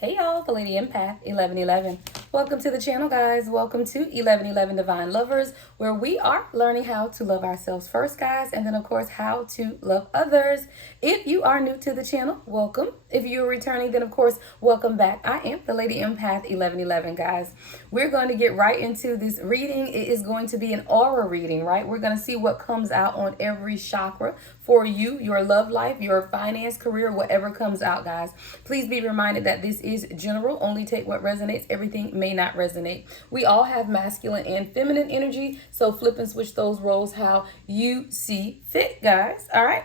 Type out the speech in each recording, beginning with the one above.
Hey y'all, the Lady Empath 1111. Welcome to the channel, guys. Welcome to 1111 Divine Lovers, where we are learning how to love ourselves first, guys, and then, of course, how to love others. If you are new to the channel, welcome. If you're returning, then, of course, welcome back. I am the Lady Empath 1111, guys. We're going to get right into this reading. It is going to be an aura reading, right? We're going to see what comes out on every chakra for you, your love life, your finance, career, whatever comes out, guys. Please be reminded that this is general. Only take what resonates. Everything may not resonate. We all have masculine and feminine energy, so flip and switch those roles how you see fit, guys. All right.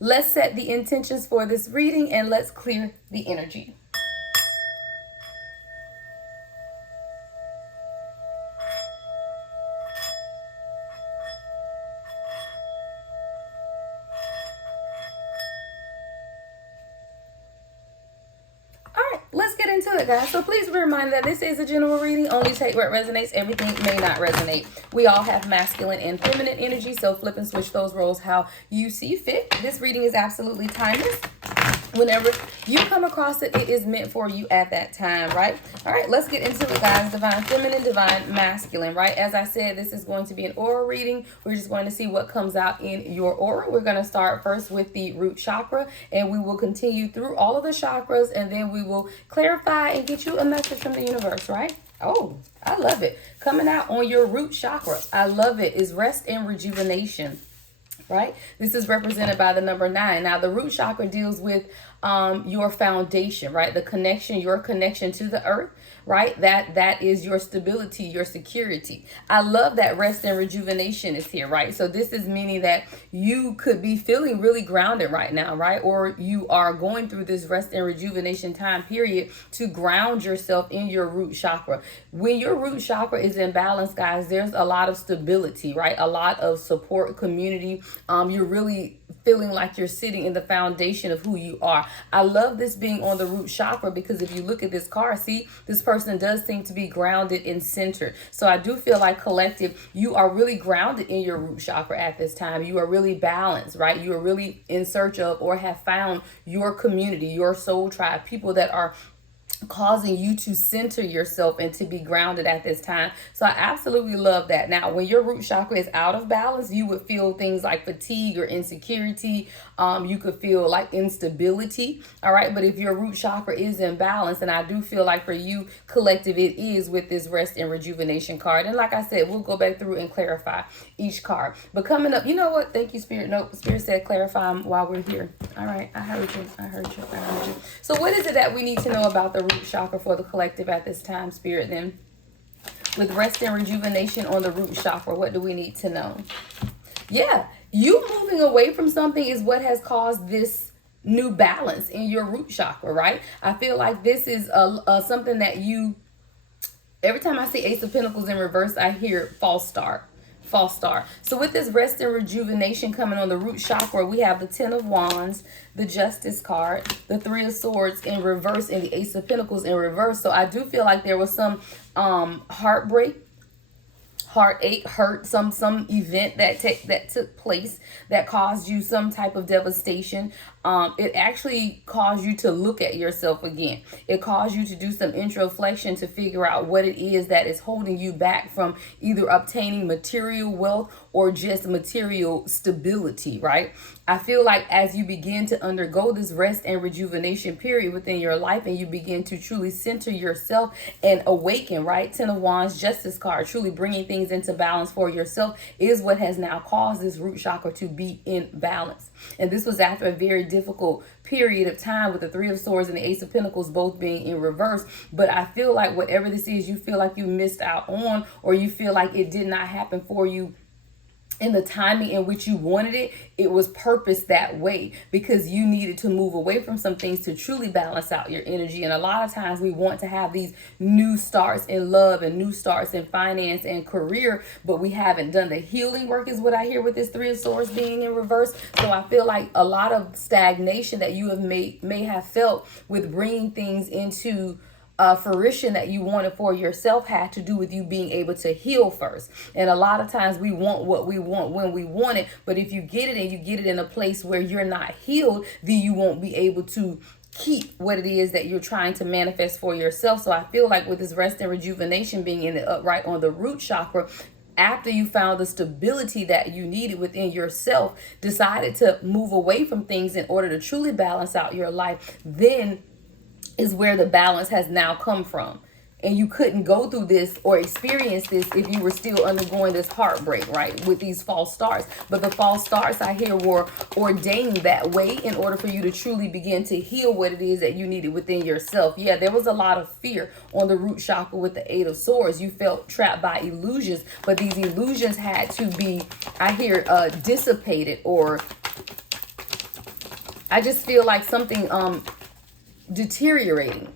Let's set the intentions for this reading and let's clear the energy. Let's get into it, guys. So please be reminded that this is a general reading. Only take what resonates. Everything may not resonate. We all have masculine and feminine energy, so flip and switch those roles how you see fit. This reading is absolutely timeless. Whenever you come across it, it is meant for you at that time, right? All right, let's get into it, guys. Divine feminine, divine masculine, right? As I said, this is going to be an aura reading. We're just going to see what comes out in your aura. We're going to start first with the root chakra, and we will continue through all of the chakras, and then we will clarify and get you a message from the universe, right? Oh, I love it. Coming out on your root chakra, I love it, is rest and rejuvenation. Right? This is represented by the number 9. Now, the root chakra deals with your foundation, right? The connection, your connection to the earth, right? That is your stability, your security. I love that rest and rejuvenation is here, right? So this is meaning that you could be feeling really grounded right now, right? Or you are going through this rest and rejuvenation time period to ground yourself in your root chakra. When your root chakra is in balance, guys, there's a lot of stability, right? A lot of support, community. You're really feeling like you're sitting in the foundation of who you are. I love this being on the root chakra because if you look at this card, see, this person does seem to be grounded and centered. So I do feel like collective, you are really grounded in your root chakra at this time. You are really balanced, right? You are really in search of or have found your community, your soul tribe, people that are causing you to center yourself and to be grounded at this time. So I absolutely love that. Now, when your root chakra is out of balance, you would feel things like fatigue or insecurity. You could feel like instability. All right. But if your root chakra is in balance, and I do feel like for you, collective, it is with this rest and rejuvenation card. And like I said, we'll go back through and clarify each card. But coming up, you know what? Thank you, Spirit. Nope. Spirit said clarify while we're here. All right. I heard you. I heard you. I heard you. So what is it that we need to know about the root chakra for the collective at this time, Spirit? Then with rest and rejuvenation on the root chakra, what do we need to know? Yeah, you moving away from something is what has caused this new balance in your root chakra, right? I feel like this is something that you, every time I see Ace of Pentacles in reverse, I hear false start. False star. So with this rest and rejuvenation coming on the root chakra, we have the 10 of Wands, the Justice card, the 3 of Swords in reverse, and the Ace of Pentacles in reverse. So I do feel like there was some heartbreak, heartache, hurt, some event that took place that caused you some type of devastation. It actually caused you to look at yourself again. It caused you to do some introspection to figure out what it is that is holding you back from either obtaining material wealth or just material stability, right? I feel like as you begin to undergo this rest and rejuvenation period within your life and you begin to truly center yourself and awaken, right? 10 of Wands, Justice card, truly bringing things into balance for yourself is what has now caused this root chakra to be in balance. And this was after a very difficult period of time with the 3 of Swords and the Ace of Pentacles both being in reverse. But I feel like whatever this is, you feel like you missed out on, or you feel like it did not happen for you in the timing in which you wanted it. It was purposed that way because you needed to move away from some things to truly balance out your energy. And a lot of times we want to have these new starts in love and new starts in finance and career, but we haven't done the healing work is what I hear with this 3 of Swords being in reverse. So I feel like a lot of stagnation that you have may have felt with bringing things into fruition that you wanted for yourself had to do with you being able to heal first. And a lot of times we want what we want when we want it, but if you get it and you get it in a place where you're not healed, then you won't be able to keep what it is that you're trying to manifest for yourself. So I feel like with this rest and rejuvenation being in the upright on the root chakra, after you found the stability that you needed within yourself, decided to move away from things in order to truly balance out your life, then is where the balance has now come from. And you couldn't go through this or experience this if you were still undergoing this heartbreak, right? With these false starts. But the false starts, I hear, were ordained that way in order for you to truly begin to heal what it is that you needed within yourself. Yeah, there was a lot of fear on the root chakra with the Eight of Swords. You felt trapped by illusions, but these illusions had to be, I hear, dissipated, or I just feel like something deteriorating.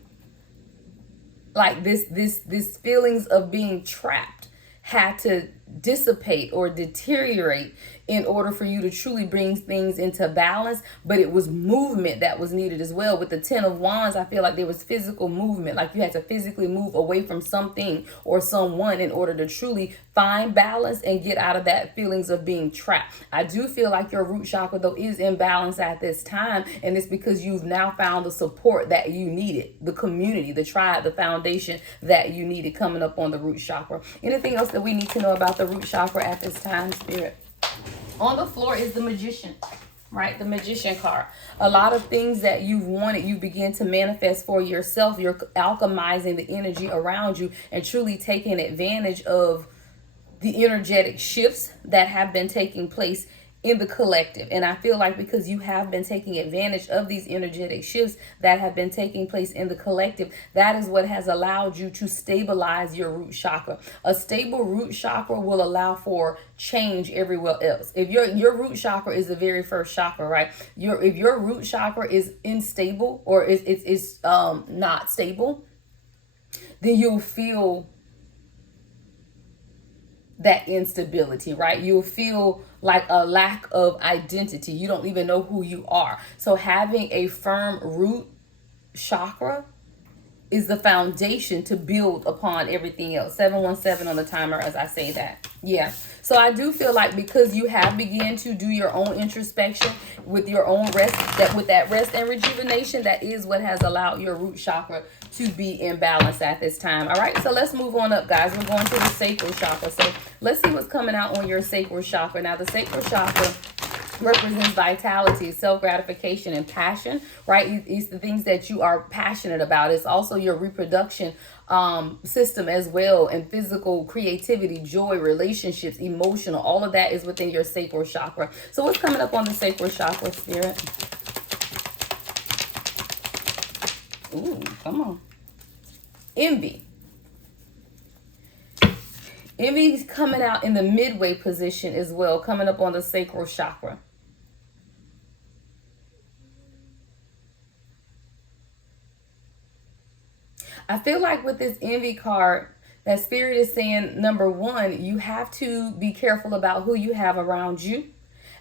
Like this feelings of being trapped had to dissipate or deteriorate in order for you to truly bring things into balance. But it was movement that was needed as well. With the Ten of Wands, I feel like there was physical movement, like you had to physically move away from something or someone in order to truly find balance and get out of that feelings of being trapped. I do feel like your root chakra, though, is in balance at this time, and it's because you've now found the support that you needed, the community, the tribe, the foundation that you needed coming up on the root chakra. Anything else that we need to know about the root chakra at this time, Spirit? On the floor is the Magician, right? The Magician card. A lot of things that you've wanted, you begin to manifest for yourself. You're alchemizing the energy around you and truly taking advantage of the energetic shifts that have been taking place in the collective. And I feel like because you have been taking advantage of these energetic shifts that have been taking place in the collective, that is what has allowed you to stabilize your root chakra. A stable root chakra will allow for change everywhere else. If your root chakra is the very first chakra, right? If your root chakra is unstable or is not stable, then you'll feel that instability, right? You'll feel like a lack of identity. You don't even know who you are. So having a firm root chakra is the foundation to build upon everything else. 717 on the timer as I say that. Yeah. So I do feel like because you have begun to do your own introspection with your own rest, that with that rest and rejuvenation, that is what has allowed your root chakra to be in balance at this time. All right. So let's move on up, guys. We're going to the sacral chakra. So let's see what's coming out on your sacral chakra. Now, the sacral chakra represents vitality, self-gratification, and passion, right? It's the things that you are passionate about. It's also your reproduction system as well, and physical creativity, joy, relationships, emotional, all of that is within your sacral chakra. So what's coming up on the sacral chakra, Spirit? Ooh, come on. Envy. Envy is coming out in the midway position as well, coming up on the sacral chakra. I feel like with this envy card, that Spirit is saying, number one, you have to be careful about who you have around you,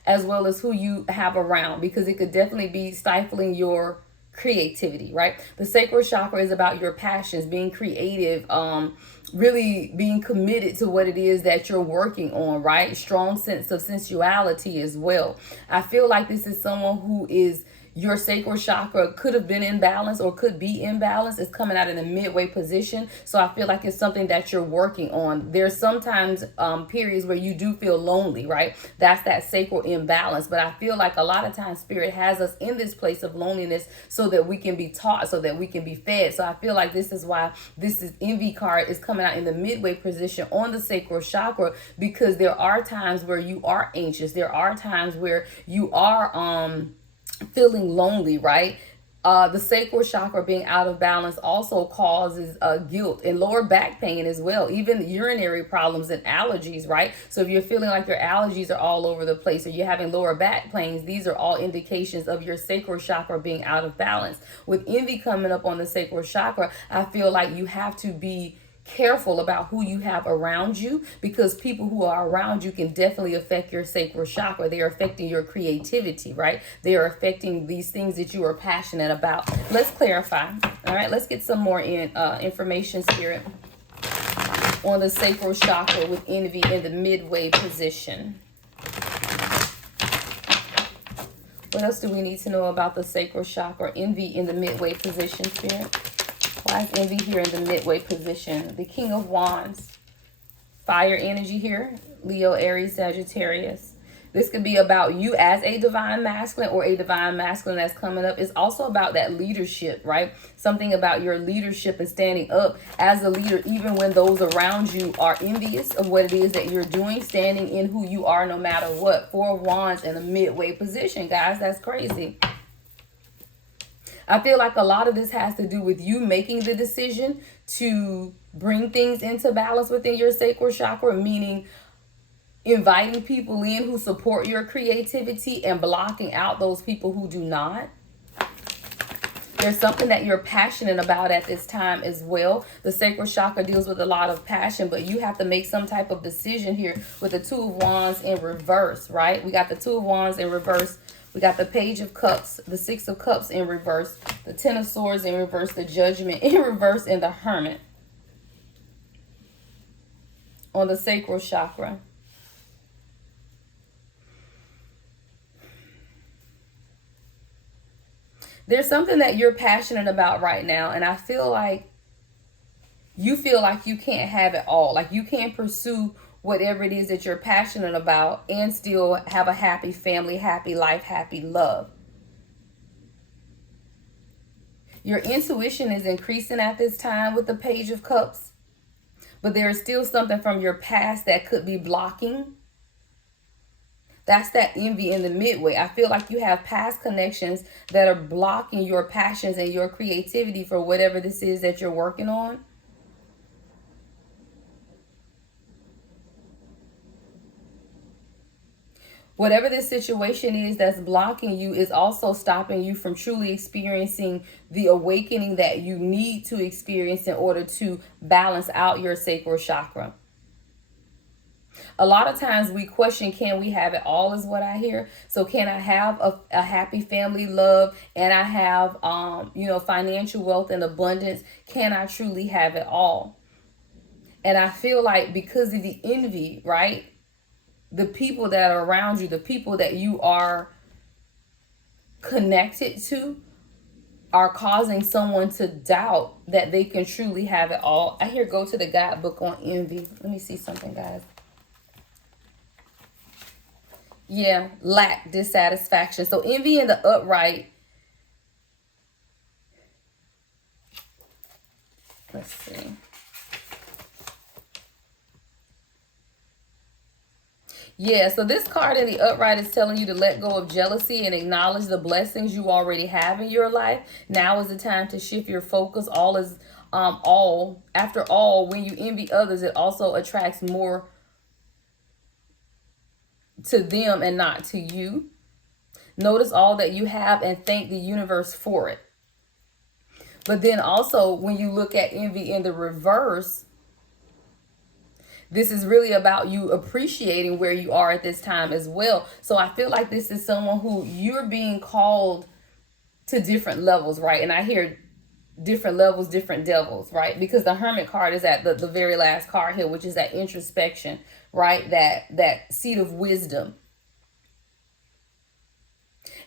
as well as who you have around, because it could definitely be stifling your creativity, right? The sacral chakra is about your passions, being creative, really being committed to what it is that you're working on, right? Strong sense of sensuality as well. I feel like this is someone who is, your sacral chakra could have been in balance or could be in balance. It's coming out in a midway position. So I feel like it's something that you're working on. There's sometimes periods where you do feel lonely, right? That's that sacral imbalance. But I feel like a lot of times Spirit has us in this place of loneliness so that we can be taught, so that we can be fed. So I feel like this is why this is envy card is coming out in the midway position on the sacral chakra, because there are times where you are anxious. There are times where you are feeling lonely, right? The sacral chakra being out of balance also causes guilt and lower back pain as well, even urinary problems and allergies, right? So if you're feeling like your allergies are all over the place, or you're having lower back pains, these are all indications of your sacral chakra being out of balance. With envy coming up on the sacral chakra, I feel like you have to be careful about who you have around you, because people who are around you can definitely affect your sacral chakra. They are affecting your creativity, right? They are affecting these things that you are passionate about. Let's clarify. All right, let's get some more information, Spirit, on the sacral chakra with envy in the midway position. What else do we need to know about the sacral chakra? Envy in the midway position, Spirit. Why is envy here in the midway position? The King of Wands. Fire energy here. Leo, Aries, Sagittarius. This could be about you as a divine masculine or a divine masculine that's coming up. It's also about that leadership, right? Something about your leadership and standing up as a leader, even when those around you are envious of what it is that you're doing, standing in who you are no matter what. 4 of Wands in a midway position, guys. That's crazy. I feel like a lot of this has to do with you making the decision to bring things into balance within your sacral chakra, meaning inviting people in who support your creativity and blocking out those people who do not. There's something that you're passionate about at this time as well. The sacral chakra deals with a lot of passion, but you have to make some type of decision here with the 2 of Wands in reverse, right? We got the 2 of Wands in reverse. We got the Page of Cups, the 6 of Cups in reverse, the 10 of Swords in reverse, the Judgment in reverse, and the Hermit on the sacral chakra. There's something that you're passionate about right now, and I feel like you can't have it all. Like you can't pursue whatever it is that you're passionate about and still have a happy family, happy life, happy love. Your intuition is increasing at this time with the Page of Cups, but there is still something from your past that could be blocking. That's that envy in the midway. I feel like you have past connections that are blocking your passions and your creativity for whatever this is that you're working on. Whatever this situation is that's blocking you is also stopping you from truly experiencing the awakening that you need to experience in order to balance out your sacral chakra. A lot of times we question, can we have it all, is what I hear. So can I have a happy family, love, and I have, financial wealth and abundance? Can I truly have it all? And I feel like because of the envy, right? The people that are around you, the people that you are connected to are causing someone to doubt that they can truly have it all. I hear go to the guidebook on envy. Let me see something, guys. Yeah, lack, dissatisfaction. So envy in the upright. Let's see. Yeah, so this card in the upright is telling you to let go of jealousy and acknowledge the blessings you already have in your life. Now is the time to shift your focus. After all, when you envy others, it also attracts more to them and not to you. Notice all that you have and thank the universe for it. But then also when you look at envy in the reverse, this is really about you appreciating where you are at this time as well. So I feel like this is someone who you're being called to different levels, right? And I hear different levels, different devils, right? Because the Hermit card is at the very last card here, which is that introspection, right? That seat of wisdom.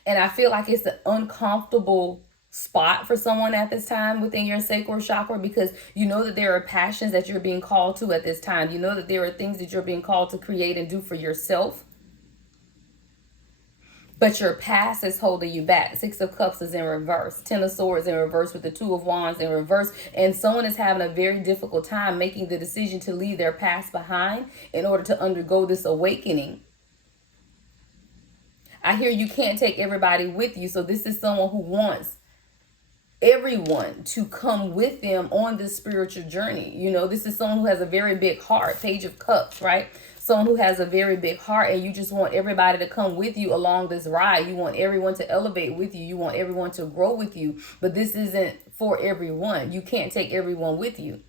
And I feel like it's an uncomfortable spot for someone at this time within your sacral chakra, because you know that there are passions that you're being called to at this time. You know that there are things that you're being called to create and do for yourself. But your past is holding you back. 6 of Cups is in reverse. 10 of Swords in reverse with the 2 of Wands in reverse. And someone is having a very difficult time making the decision to leave their past behind in order to undergo this awakening. I hear you can't take everybody with you. So this is someone who wants everyone to come with them on this spiritual journey. You know, this is someone who has a very big heart. Page of Cups, right? Someone who has a very big heart, and you just want everybody to come with you along this ride. You want everyone to elevate with you. You want everyone to grow with you. But this isn't for everyone. You can't take everyone with you.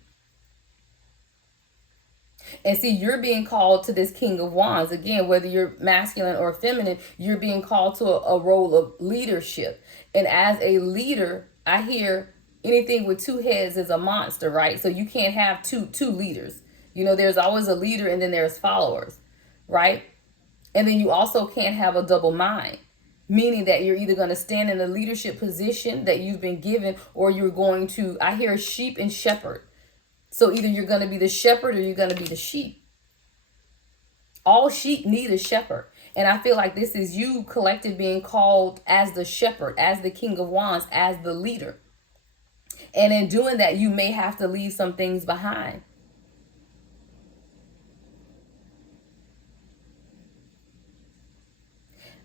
And see, you're being called to this King of Wands. Again, whether you're masculine or feminine, you're being called to a role of leadership. And as a leader, I hear anything with 2 heads is a monster, right? So you can't have two leaders. You know, there's always a leader and then there's followers, right? And then you also can't have a double mind. meaning that you're either going to stand in a leadership position that you've been given, or you're going to, I hear sheep and shepherd. So either you're going to be the shepherd or you're going to be the sheep. All sheep need a shepherd. And I feel like this is you collective being called as the shepherd, as the King of Wands, as the leader. And in doing that, you may have to leave some things behind.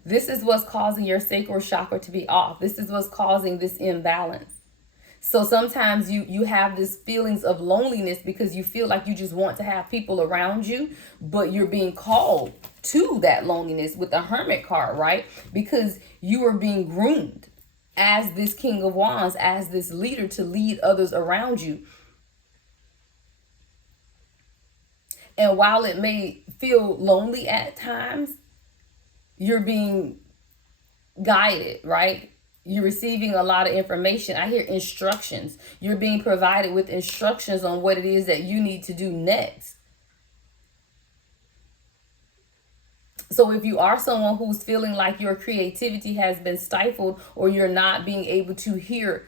This is what's causing your sacral chakra to be off. This is what's causing this imbalance. So sometimes you have this feelings of loneliness because you feel like you just want to have people around you, but you're being called to that loneliness with the Hermit card, right? Because you are being groomed as this King of Wands, as this leader, to lead others around you. And while it may feel lonely at times, you're being guided, right? You're receiving a lot of information. I hear instructions. You're being provided with instructions on what it is that you need to do next. So if you are someone who's feeling like your creativity has been stifled, or you're not being able to hear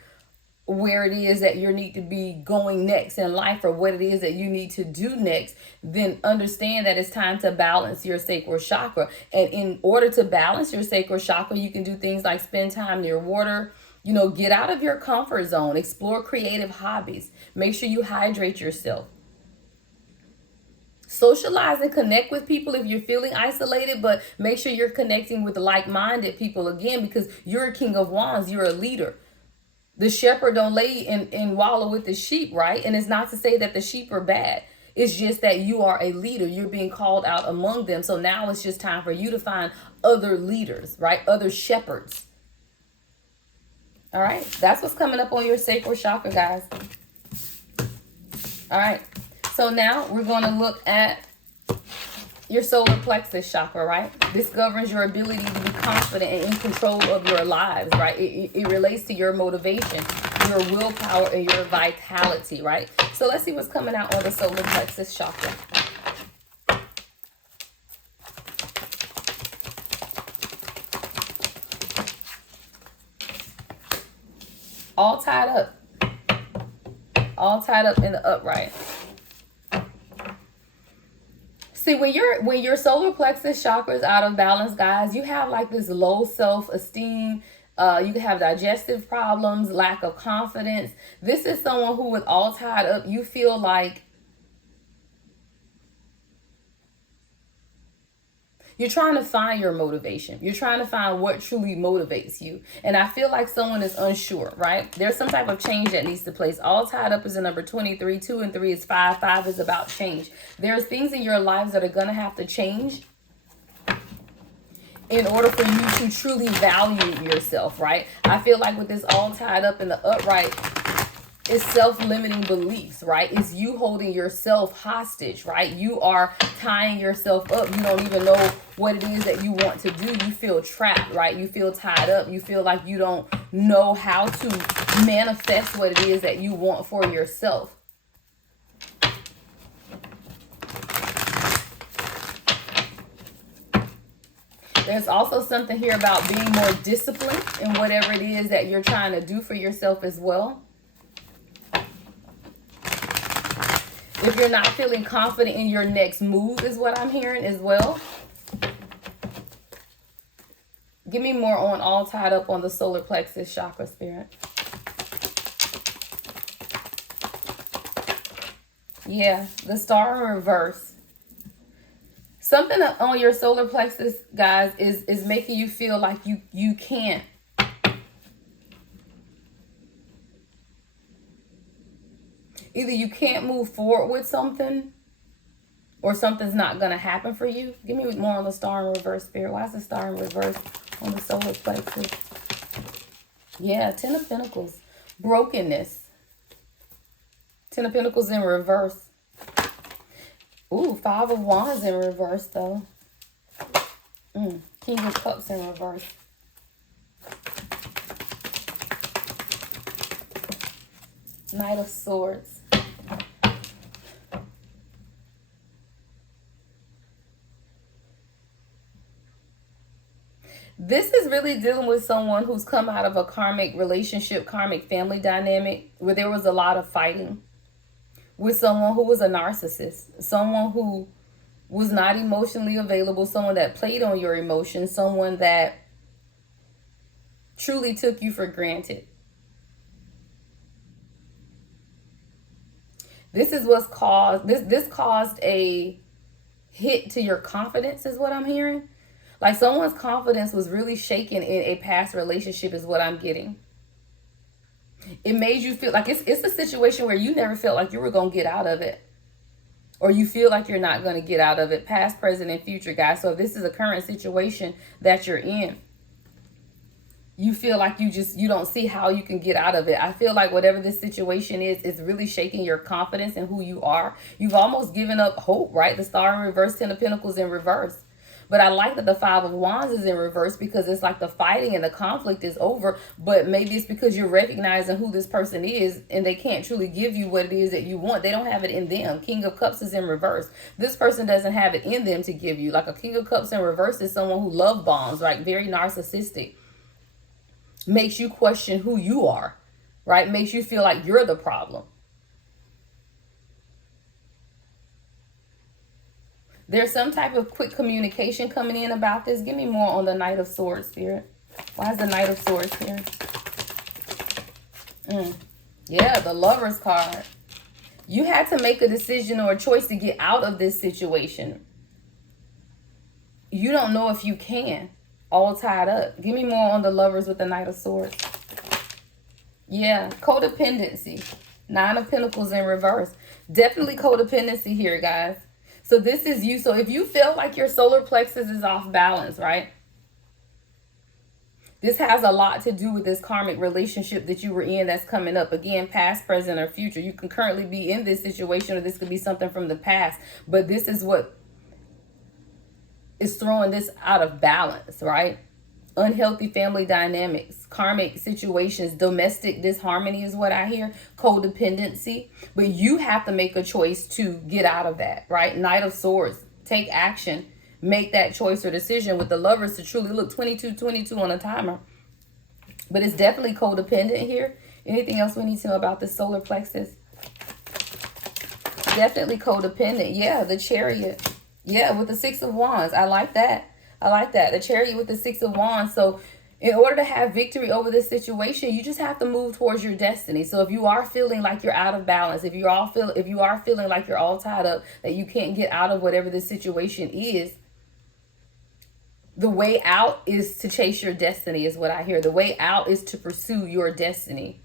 where it is that you need to be going next in life, or what it is that you need to do next, then understand that it's time to balance your sacral chakra. And in order to balance your sacral chakra, you can do things like spend time near water, get out of your comfort zone, explore creative hobbies, make sure you hydrate yourself. Socialize and connect with people if you're feeling isolated, but make sure you're connecting with like-minded people, again, because you're a King of Wands, you're a leader. The shepherd don't lay and wallow with the sheep, right? And it's not to say that the sheep are bad. It's just that you are a leader. You're being called out among them. So now it's just time for you to find other leaders, right? Other shepherds. All right. That's what's coming up on your sacral chakra, guys. All right. So now we're going to look at your solar plexus chakra, right? This governs your ability to be confident and in control of your lives, right? It relates to your motivation, your willpower, and your vitality, right? So let's see what's coming out on the solar plexus chakra. All tied up. All tied up in the upright. See, when your solar plexus chakra is out of balance, guys, you have like this low self-esteem. You can have digestive problems, lack of confidence. This is someone who, with all tied up, you feel like you're trying to find your motivation. You're trying to find what truly motivates you. And I feel like someone is unsure, right? There's some type of change that needs to place. All tied up is a number 23. 2 and 3 is 5. 5 is about change. There's things in your lives that are going to have to change in order for you to truly value yourself, right? I feel like with this all tied up in the upright, it's self-limiting beliefs, right? It's you holding yourself hostage, right? You are tying yourself up. You don't even know what it is that you want to do. You feel trapped, right? You feel tied up. You feel like you don't know how to manifest what it is that you want for yourself. There's also something here about being more disciplined in whatever it is that you're trying to do for yourself as well. If you're not feeling confident in your next move is what I'm hearing as well. Give me more on all tied up on the solar plexus chakra, Spirit. Yeah, the star in reverse. Something on your solar plexus, guys, is making you feel like you can't. Either you can't move forward with something, or something's not going to happen for you. Give me more on the star in reverse, Spirit. Why is the star in reverse on the solar plexus? Yeah, 10 of Pentacles. Brokenness. 10 of Pentacles in reverse. Ooh, 5 of Wands in reverse, though. King of Cups in reverse. Knight of Swords. This is really dealing with someone who's come out of a karmic relationship, karmic family dynamic, where there was a lot of fighting, with someone who was a narcissist, someone who was not emotionally available, someone that played on your emotions, someone that truly took you for granted. This is what's caused, this caused a hit to your confidence, is what I'm hearing. Like someone's confidence was really shaken in a past relationship, is what I'm getting. It made you feel like it's a situation where you never felt like you were going to get out of it. Or you feel like you're not going to get out of it, past, present, and future, guys. So if this is a current situation that you're in, you feel like you don't see how you can get out of it. I feel like whatever this situation is really shaking your confidence in who you are. You've almost given up hope, right? The Star in reverse, Ten of Pentacles in reverse. But I like that the Five of Wands is in reverse, because it's like the fighting and the conflict is over. But maybe it's because you're recognizing who this person is and they can't truly give you what it is that you want. They don't have it in them. King of Cups is in reverse. This person doesn't have it in them to give you. Like a King of Cups in reverse is someone who love bombs, right? Very narcissistic. Makes you question who you are, right? Makes you feel like you're the problem. There's some type of quick communication coming in about this. Give me more on the Knight of Swords, Spirit. Why is the Knight of Swords here? Yeah, the Lover's card. You had to make a decision or a choice to get out of this situation. You don't know if you can. All tied up. Give me more on the Lovers with the Knight of Swords. Yeah, codependency. Nine of Pentacles in reverse. Definitely codependency here, guys. So this is you. So if you feel like your solar plexus is off balance, right? This has a lot to do with this karmic relationship that you were in that's coming up. Again, past, present, or future. You can currently be in this situation, or this could be something from the past. But this is what is throwing this out of balance, right? Unhealthy family dynamics, karmic situations, domestic disharmony is what I hear, codependency. But you have to make a choice to get out of that, right? Knight of Swords, take action, make that choice or decision with the Lovers to truly look 22 on a timer. But it's definitely codependent here. Anything else we need to know about the solar plexus? Definitely codependent. Yeah, the Chariot. Yeah, with the Six of Wands. I like that. I like that. The Chariot with the Six of Wands. So in order to have victory over this situation, you just have to move towards your destiny. So if you are feeling like you're out of balance, if you are feeling like you're all tied up, that you can't get out of whatever the situation is, the way out is to chase your destiny, is what I hear. The way out is to pursue your destiny.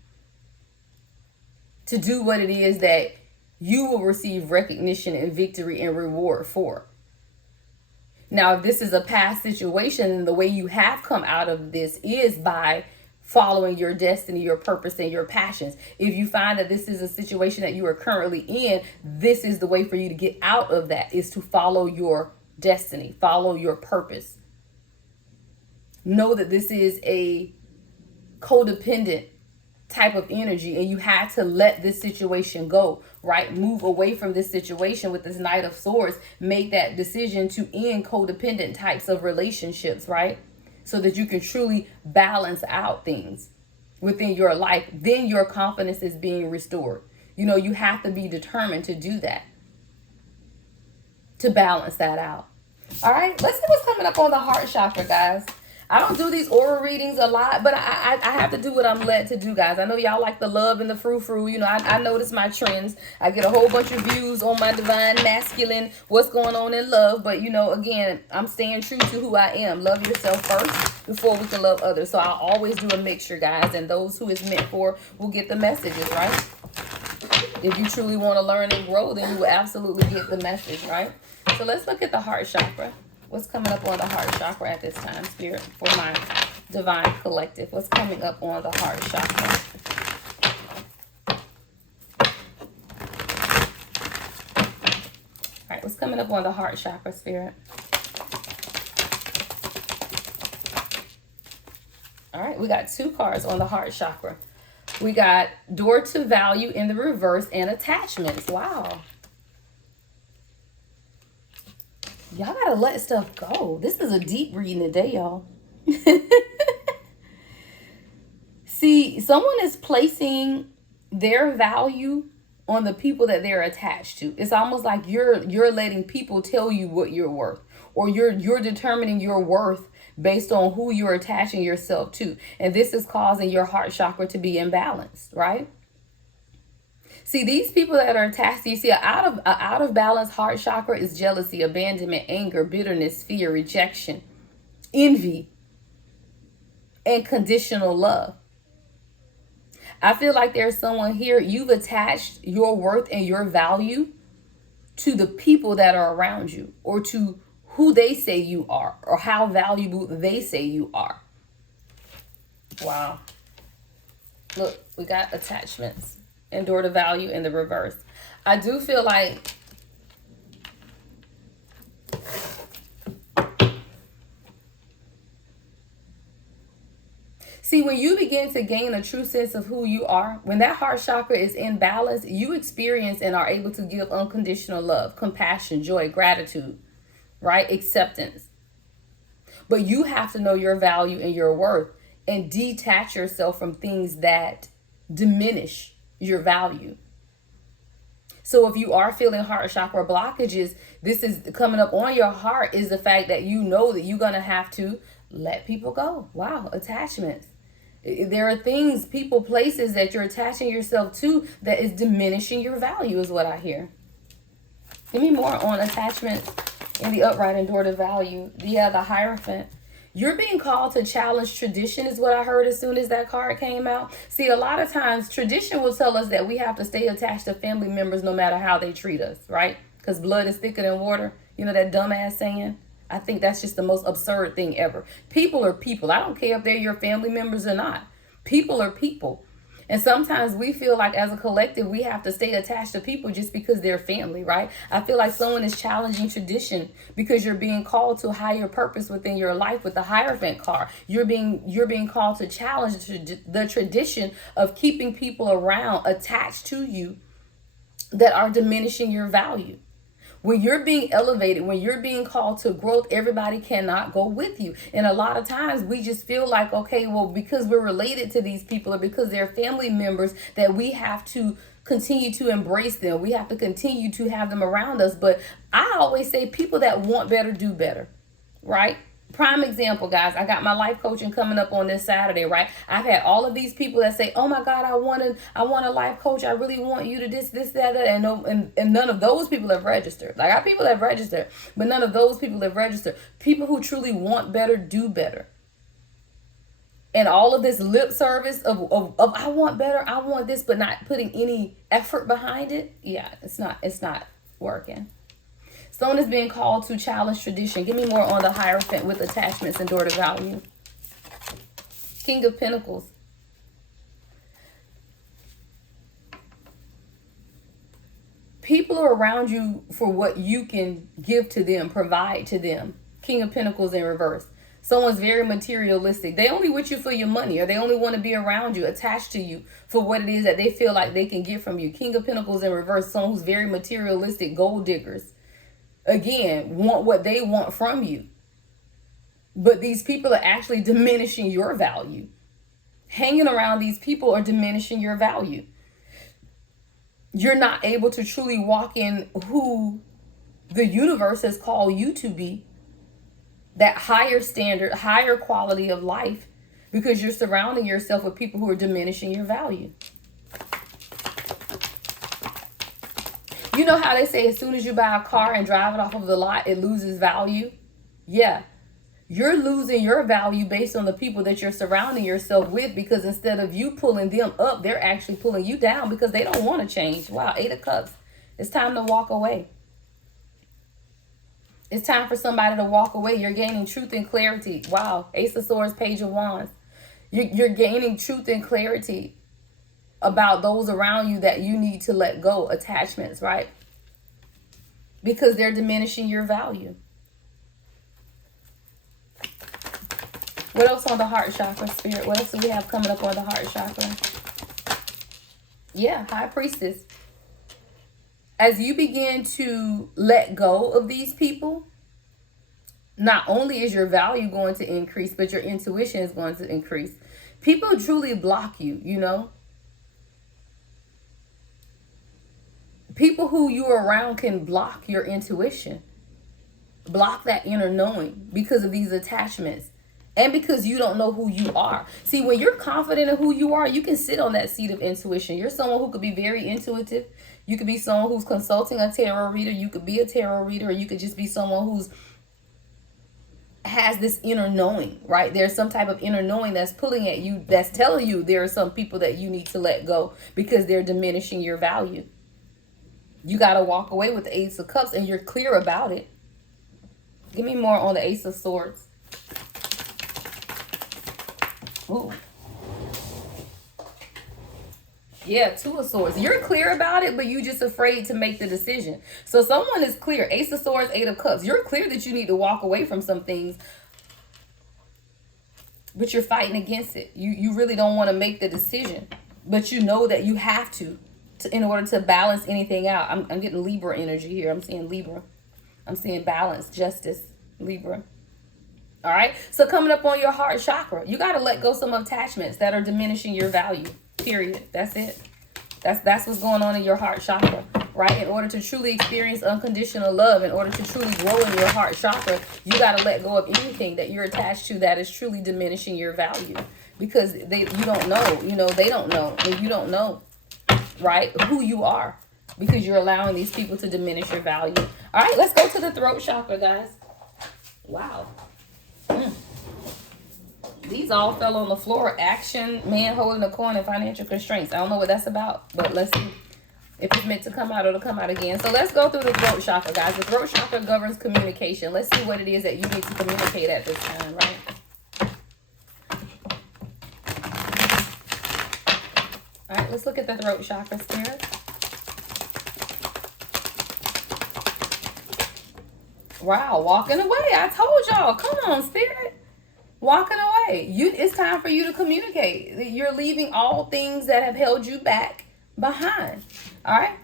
To do what it is that you will receive recognition and victory and reward for. Now, if this is a past situation, then the way you have come out of this is by following your destiny, your purpose, and your passions. If you find that this is a situation that you are currently in, this is the way for you to get out of that, is to follow your destiny, follow your purpose. Know that this is a codependent type of energy, and you had to let this situation go, right? Move away from this situation with this Knight of Swords. Make that decision to end codependent types of relationships, right? So that you can truly balance out things within your life. Then your confidence is being restored. You know, you have to be determined to do that, to balance that out. All right, let's see what's coming up on the heart chakra, guys. I don't do these oral readings a lot, but I have to do what I'm led to do, guys. I know y'all like the love and the frou-frou. You know, I notice my trends. I get a whole bunch of views on my divine masculine, what's going on in love. But, you know, again, I'm staying true to who I am. Love yourself first before we can love others. So I'll always do a mixture, guys. And those who it's meant for will get the messages, right? If you truly want to learn and grow, then you will absolutely get the message, right? So let's look at the heart chakra. What's coming up on the heart chakra at this time, Spirit, for my divine collective? What's coming up on the heart chakra? All right, what's coming up on the heart chakra, Spirit? All right, we got two cards on the heart chakra. We got door to value in the reverse and attachments. Wow. Y'all gotta let stuff go. This is a deep reading today, y'all. See, someone is placing their value on the people that they're attached to. It's almost like you're letting people tell you what you're worth, or you're determining your worth based on who you're attaching yourself to. And this is causing your heart chakra to be imbalanced, right? See, these people that are attached to you, see, out of balance heart chakra is jealousy, abandonment, anger, bitterness, fear, rejection, envy, and conditional love. I feel like there's someone here, you've attached your worth and your value to the people that are around you, or to who they say you are, or how valuable they say you are. Wow. Look, we got attachments and door to value in the reverse. I do feel like see, when you begin to gain a true sense of who you are, when that heart chakra is in balance, you experience and are able to give unconditional love, compassion, joy, gratitude, right? Acceptance. But you have to know your value and your worth and detach yourself from things that diminish your value. So if you are feeling heart chakra blockages, this is coming up on your heart is the fact that you know that you're going to have to let people go. Wow, attachments. There are things, people, places that you're attaching yourself to that is diminishing your value is what I hear. Give me more on attachments in the upright and door to value. Yeah, the Hierophant. You're being called to challenge tradition is what I heard as soon as that card came out. See, a lot of times tradition will tell us that we have to stay attached to family members no matter how they treat us, right? Because blood is thicker than water. You know that dumbass saying? I think that's just the most absurd thing ever. People are people. I don't care if they're your family members or not. People are people. And sometimes we feel like as a collective, we have to stay attached to people just because they're family, right? I feel like someone is challenging tradition because you're being called to a higher purpose within your life with the Hierophant card. You're being called to challenge the tradition of keeping people around attached to you that are diminishing your value. When you're being elevated, when you're being called to growth, everybody cannot go with you. And a lot of times we just feel like, okay, well, because we're related to these people or because they're family members, that we have to continue to embrace them. We have to continue to have them around us. But I always say people that want better do better, right? Prime example, guys, I got my life coaching coming up on this Saturday, right? I've had all of these people that say, oh my God, I want a life coach. I really want you to this, that, and none of those people have registered. Like, I got people that have registered, but none of those people have registered. People who truly want better, do better. And all of this lip service of I want better, I want this, but not putting any effort behind it. Yeah, it's not working. Someone is being called to challenge tradition. Give me more on the Hierophant with attachments and door to value. King of Pentacles. People are around you for what you can give to them, provide to them. King of Pentacles in reverse. Someone's very materialistic. They only with you for your money, or they only want to be around you, attached to you for what it is that they feel like they can get from you. King of Pentacles in reverse. Someone who's very materialistic, gold diggers. Again, want what they want from you. But these people are actually diminishing your value. Hanging around these people are diminishing your value. You're not able to truly walk in who the universe has called you to be. That higher standard, higher quality of life, because you're surrounding yourself with people who are diminishing your value. You know how they say as soon as you buy a car and drive it off of the lot, it loses value? Yeah. You're losing your value based on the people that you're surrounding yourself with, because instead of you pulling them up, they're actually pulling you down because they don't want to change. Wow, 8 of Cups. It's time to walk away. It's time for somebody to walk away. You're gaining truth and clarity. Wow, Ace of Swords, Page of Wands. You're gaining truth and clarity about those around you that you need to let go. Attachments, right? Because they're diminishing your value. What else on the heart chakra, Spirit? What else do we have coming up on the heart chakra? Yeah, High Priestess. As you begin to let go of these people, not only is your value going to increase, but your intuition is going to increase. People truly block you, you know. People who you're around can block your intuition, block that inner knowing because of these attachments and because you don't know who you are. See, when you're confident in who you are, you can sit on that seat of intuition. You're someone who could be very intuitive. You could be someone who's consulting a tarot reader. You could be a tarot reader, or you could just be someone who's has this inner knowing, right? There's some type of inner knowing that's pulling at you, that's telling you there are some people that you need to let go because they're diminishing your value. You got to walk away with the Ace of Cups, and you're clear about it. Give me more on the Ace of Swords. Ooh. Yeah, Two of Swords. You're clear about it, but you're just afraid to make the decision. So someone is clear. Ace of Swords, Eight of Cups. You're clear that you need to walk away from some things, but you're fighting against it. You really don't want to make the decision, but you know that you have to in order to balance anything out. I'm getting Libra energy here. I'm seeing Libra. I'm seeing balance, justice, Libra. All right. So coming up on your heart chakra, you got to let go some attachments that are diminishing your value. Period. That's it. That's what's going on in your heart chakra, right? In order to truly experience unconditional love, in order to truly grow in your heart chakra, you got to let go of anything that you're attached to that is truly diminishing your value, because you don't know, you know, they don't know, and you don't know, right, who you are, because you're allowing these people to diminish your value. All right, let's go to the throat chakra, guys. Wow. These all fell on the floor. Action, man holding a coin, and financial constraints. I don't know what that's about, but let's see. If it's meant to come out, it'll come out again. So let's go through the throat chakra, guys. The throat chakra governs communication. Let's see what it is that you need to communicate at this time, right? All right, let's look at the throat chakra, Spirit. Wow, walking away. I told y'all. Come on, Spirit. Walking away. It's time for you to communicate. You're leaving all things that have held you back behind. All right.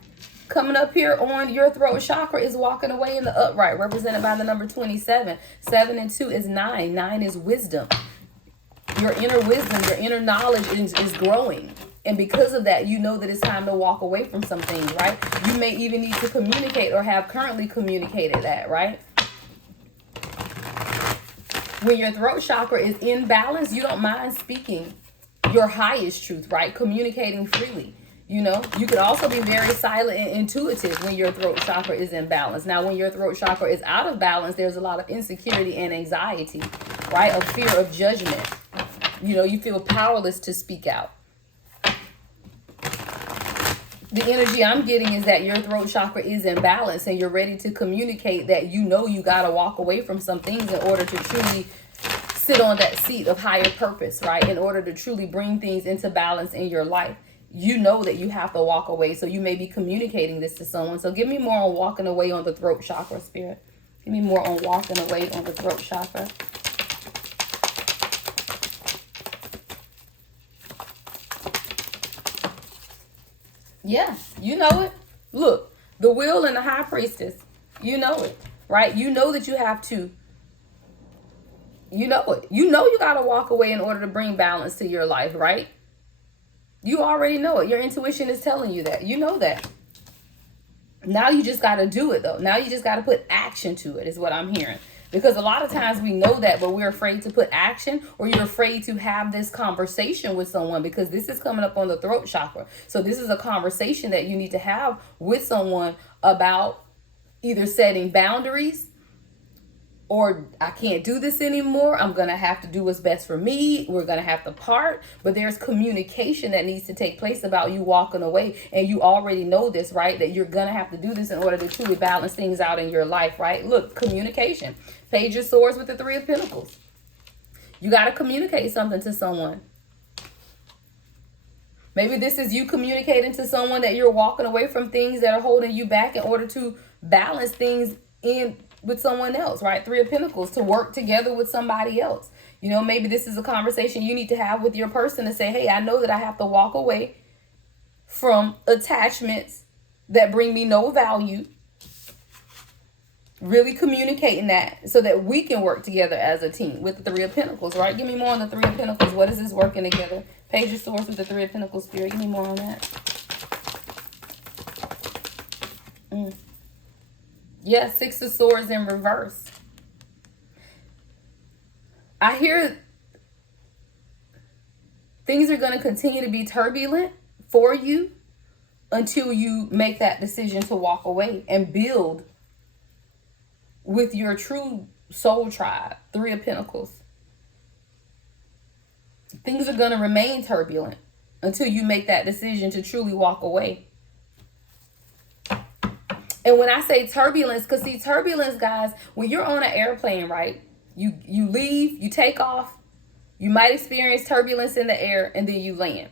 Coming up here on your throat chakra is walking away in the upright, represented by the number 27. 7 and 2 is 9. 9 is wisdom. Your inner wisdom, your inner knowledge is growing. And because of that, you know that it's time to walk away from some things, right? You may even need to communicate or have currently communicated that, right? When your throat chakra is in balance, you don't mind speaking your highest truth, right? Communicating freely. You know, you could also be very silent and intuitive when your throat chakra is in balance. Now, when your throat chakra is out of balance, there's a lot of insecurity and anxiety, right? A fear of judgment. You know, you feel powerless to speak out. The energy I'm getting is that your throat chakra is in balance, and you're ready to communicate that you know you got to walk away from some things in order to truly sit on that seat of higher purpose, right? In order to truly bring things into balance in your life. You know that you have to walk away, so you may be communicating this to someone. So give me more on walking away on the throat chakra, Spirit. Give me more on walking away on the throat chakra. Yeah, you know it. Look, the Wheel and the High Priestess. You know it, right? You know that you have to. You know it. You know you got to walk away in order to bring balance to your life, right? You already know it. Your intuition is telling you that. You know that. Now you just got to do it, though. Now you just got to put action to it, is what I'm hearing. Because a lot of times we know that, but we're afraid to put action, or you're afraid to have this conversation with someone, because this is coming up on the throat chakra. So this is a conversation that you need to have with someone about either setting boundaries, or I can't do this anymore. I'm going to have to do what's best for me. We're going to have to part. But there's communication that needs to take place about you walking away. And you already know this, right? That you're going to have to do this in order to truly balance things out in your life, right? Look, communication. Page of Swords with the Three of Pentacles. You got to communicate something to someone. Maybe this is you communicating to someone that you're walking away from things that are holding you back in order to balance things in with someone else, right? Three of Pentacles, to work together with somebody else. You know, maybe this is a conversation you need to have with your person to say, hey, I know that I have to walk away from attachments that bring me no value. Really communicating that so that we can work together as a team with the Three of Pentacles, right? Give me more on the Three of Pentacles. What is this working together? Page of Swords with the Three of Pentacles, Spirit. Give me more on that. Yeah, Six of Swords in reverse. I hear things are going to continue to be turbulent for you until you make that decision to walk away and build with your true soul tribe. Three of Pentacles. Things are going to remain turbulent until you make that decision to truly walk away. And when I say turbulence, because see, turbulence, guys, when you're on an airplane, right? You leave, you take off, you might experience turbulence in the air, and then you land.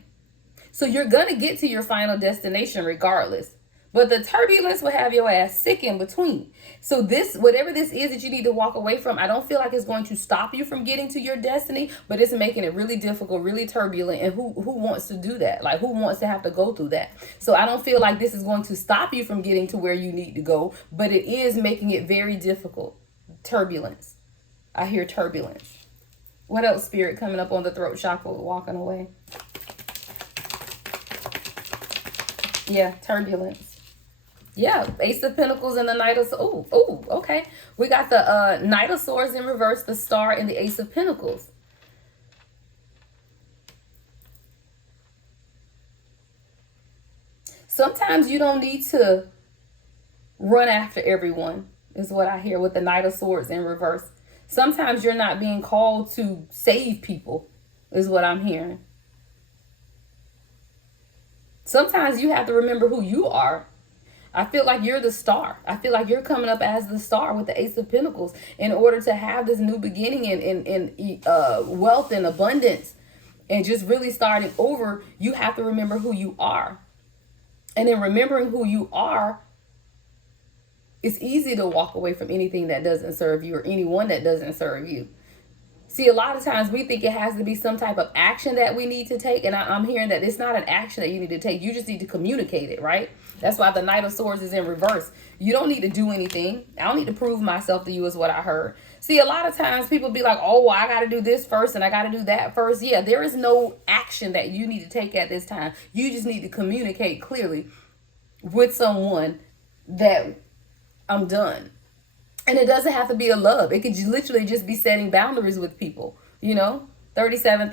So you're going to get to your final destination regardless. But the turbulence will have your ass sick in between. So this, whatever this is that you need to walk away from, I don't feel like it's going to stop you from getting to your destiny, but it's making it really difficult, really turbulent. And who wants to do that? Like, who wants to have to go through that? So I don't feel like this is going to stop you from getting to where you need to go, but it is making it very difficult. Turbulence. I hear turbulence. What else, Spirit, coming up on the throat chakra, walking away? Yeah, turbulence. Yeah, Ace of Pentacles and the Knight of Swords. Oh, okay. We got the Knight of Swords in reverse, the Star, and the Ace of Pentacles. Sometimes you don't need to run after everyone, is what I hear with the Knight of Swords in reverse. Sometimes you're not being called to save people, is what I'm hearing. Sometimes you have to remember who you are. I feel like you're the star. I feel like you're coming up as the star with the Ace of Pentacles. In order to have this new beginning in wealth and abundance and just really starting over, you have to remember who you are. And in remembering who you are, it's easy to walk away from anything that doesn't serve you or anyone that doesn't serve you. See, a lot of times we think it has to be some type of action that we need to take. And I'm hearing that it's not an action that you need to take. You just need to communicate it, right? That's why the Knight of Swords is in reverse. You don't need to do anything. I don't need to prove myself to you is what I heard. See, a lot of times people be like, oh, well, I got to do this first and I got to do that first. Yeah, there is no action that you need to take at this time. You just need to communicate clearly with someone that I'm done. And it doesn't have to be a love. It could literally just be setting boundaries with people, you know, 37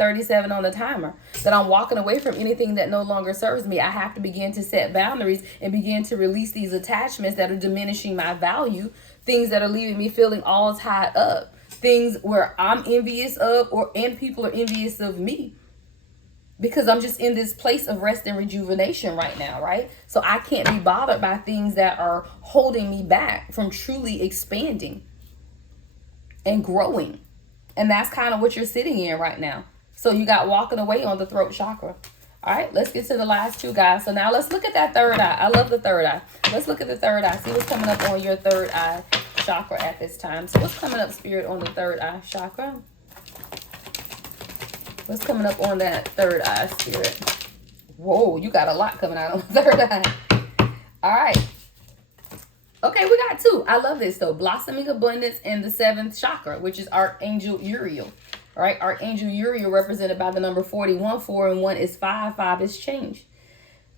on the timer, that I'm walking away from anything that no longer serves me. I have to begin to set boundaries and begin to release these attachments that are diminishing my value, things that are leaving me feeling all tied up, things where I'm envious of and people are envious of me. Because I'm just in this place of rest and rejuvenation right now, right? So I can't be bothered by things that are holding me back from truly expanding and growing. And that's kind of what you're sitting in right now. So you got walking away on the throat chakra. All right, let's get to the last two, guys. So now let's look at that third eye. I love the third eye. Let's look at the third eye. See what's coming up on your third eye chakra at this time. So what's coming up, Spirit, on the third eye chakra? What's coming up on that third eye, Spirit? Whoa, you got a lot coming out on the third eye. All right. Okay, we got two. I love this, though. Blossoming Abundance and the seventh chakra, which is Archangel Uriel. All right, Archangel Uriel represented by the number 41. 4 and 1 is 5. 5 is change.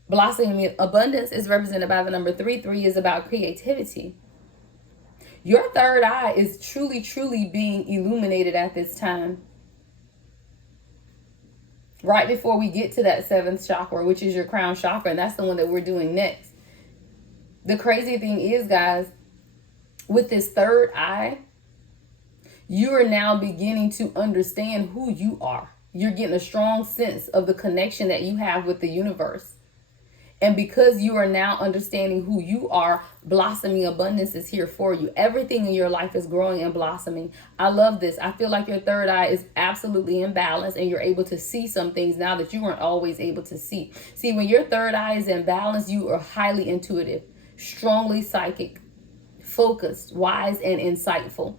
Blossoming Abundance is represented by the number 3. 3 is about creativity. Your third eye is truly, truly being illuminated at this time. Right before we get to that seventh chakra, which is your crown chakra, and that's the one that we're doing next. The crazy thing is, guys, with this third eye, you are now beginning to understand who you are. You're getting a strong sense of the connection that you have with the universe. And because you are now understanding who you are, blossoming abundance is here for you. Everything in your life is growing and blossoming. I love this. I feel like your third eye is absolutely in balance and you're able to see some things now that you weren't always able to see. See, when your third eye is in balance, you are highly intuitive, strongly psychic, focused, wise, and insightful.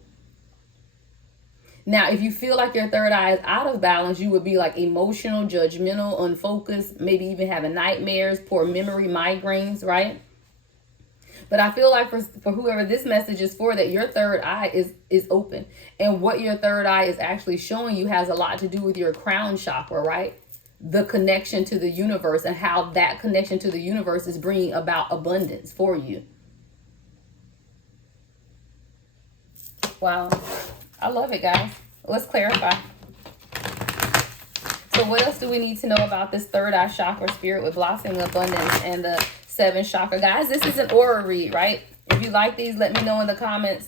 Now, if you feel like your third eye is out of balance, you would be like emotional, judgmental, unfocused, maybe even having nightmares, poor memory, migraines, right? But I feel like for whoever this message is for, that your third eye is open. And what your third eye is actually showing you has a lot to do with your crown chakra, right? The connection to the universe, and how that connection to the universe is bringing about abundance for you. Wow. I love it, guys. Let's clarify. So what else do we need to know about this third eye chakra spirit with blossoming abundance and the 7th chakra? Guys, this is an aura read, right? If you like these, let me know in the comments.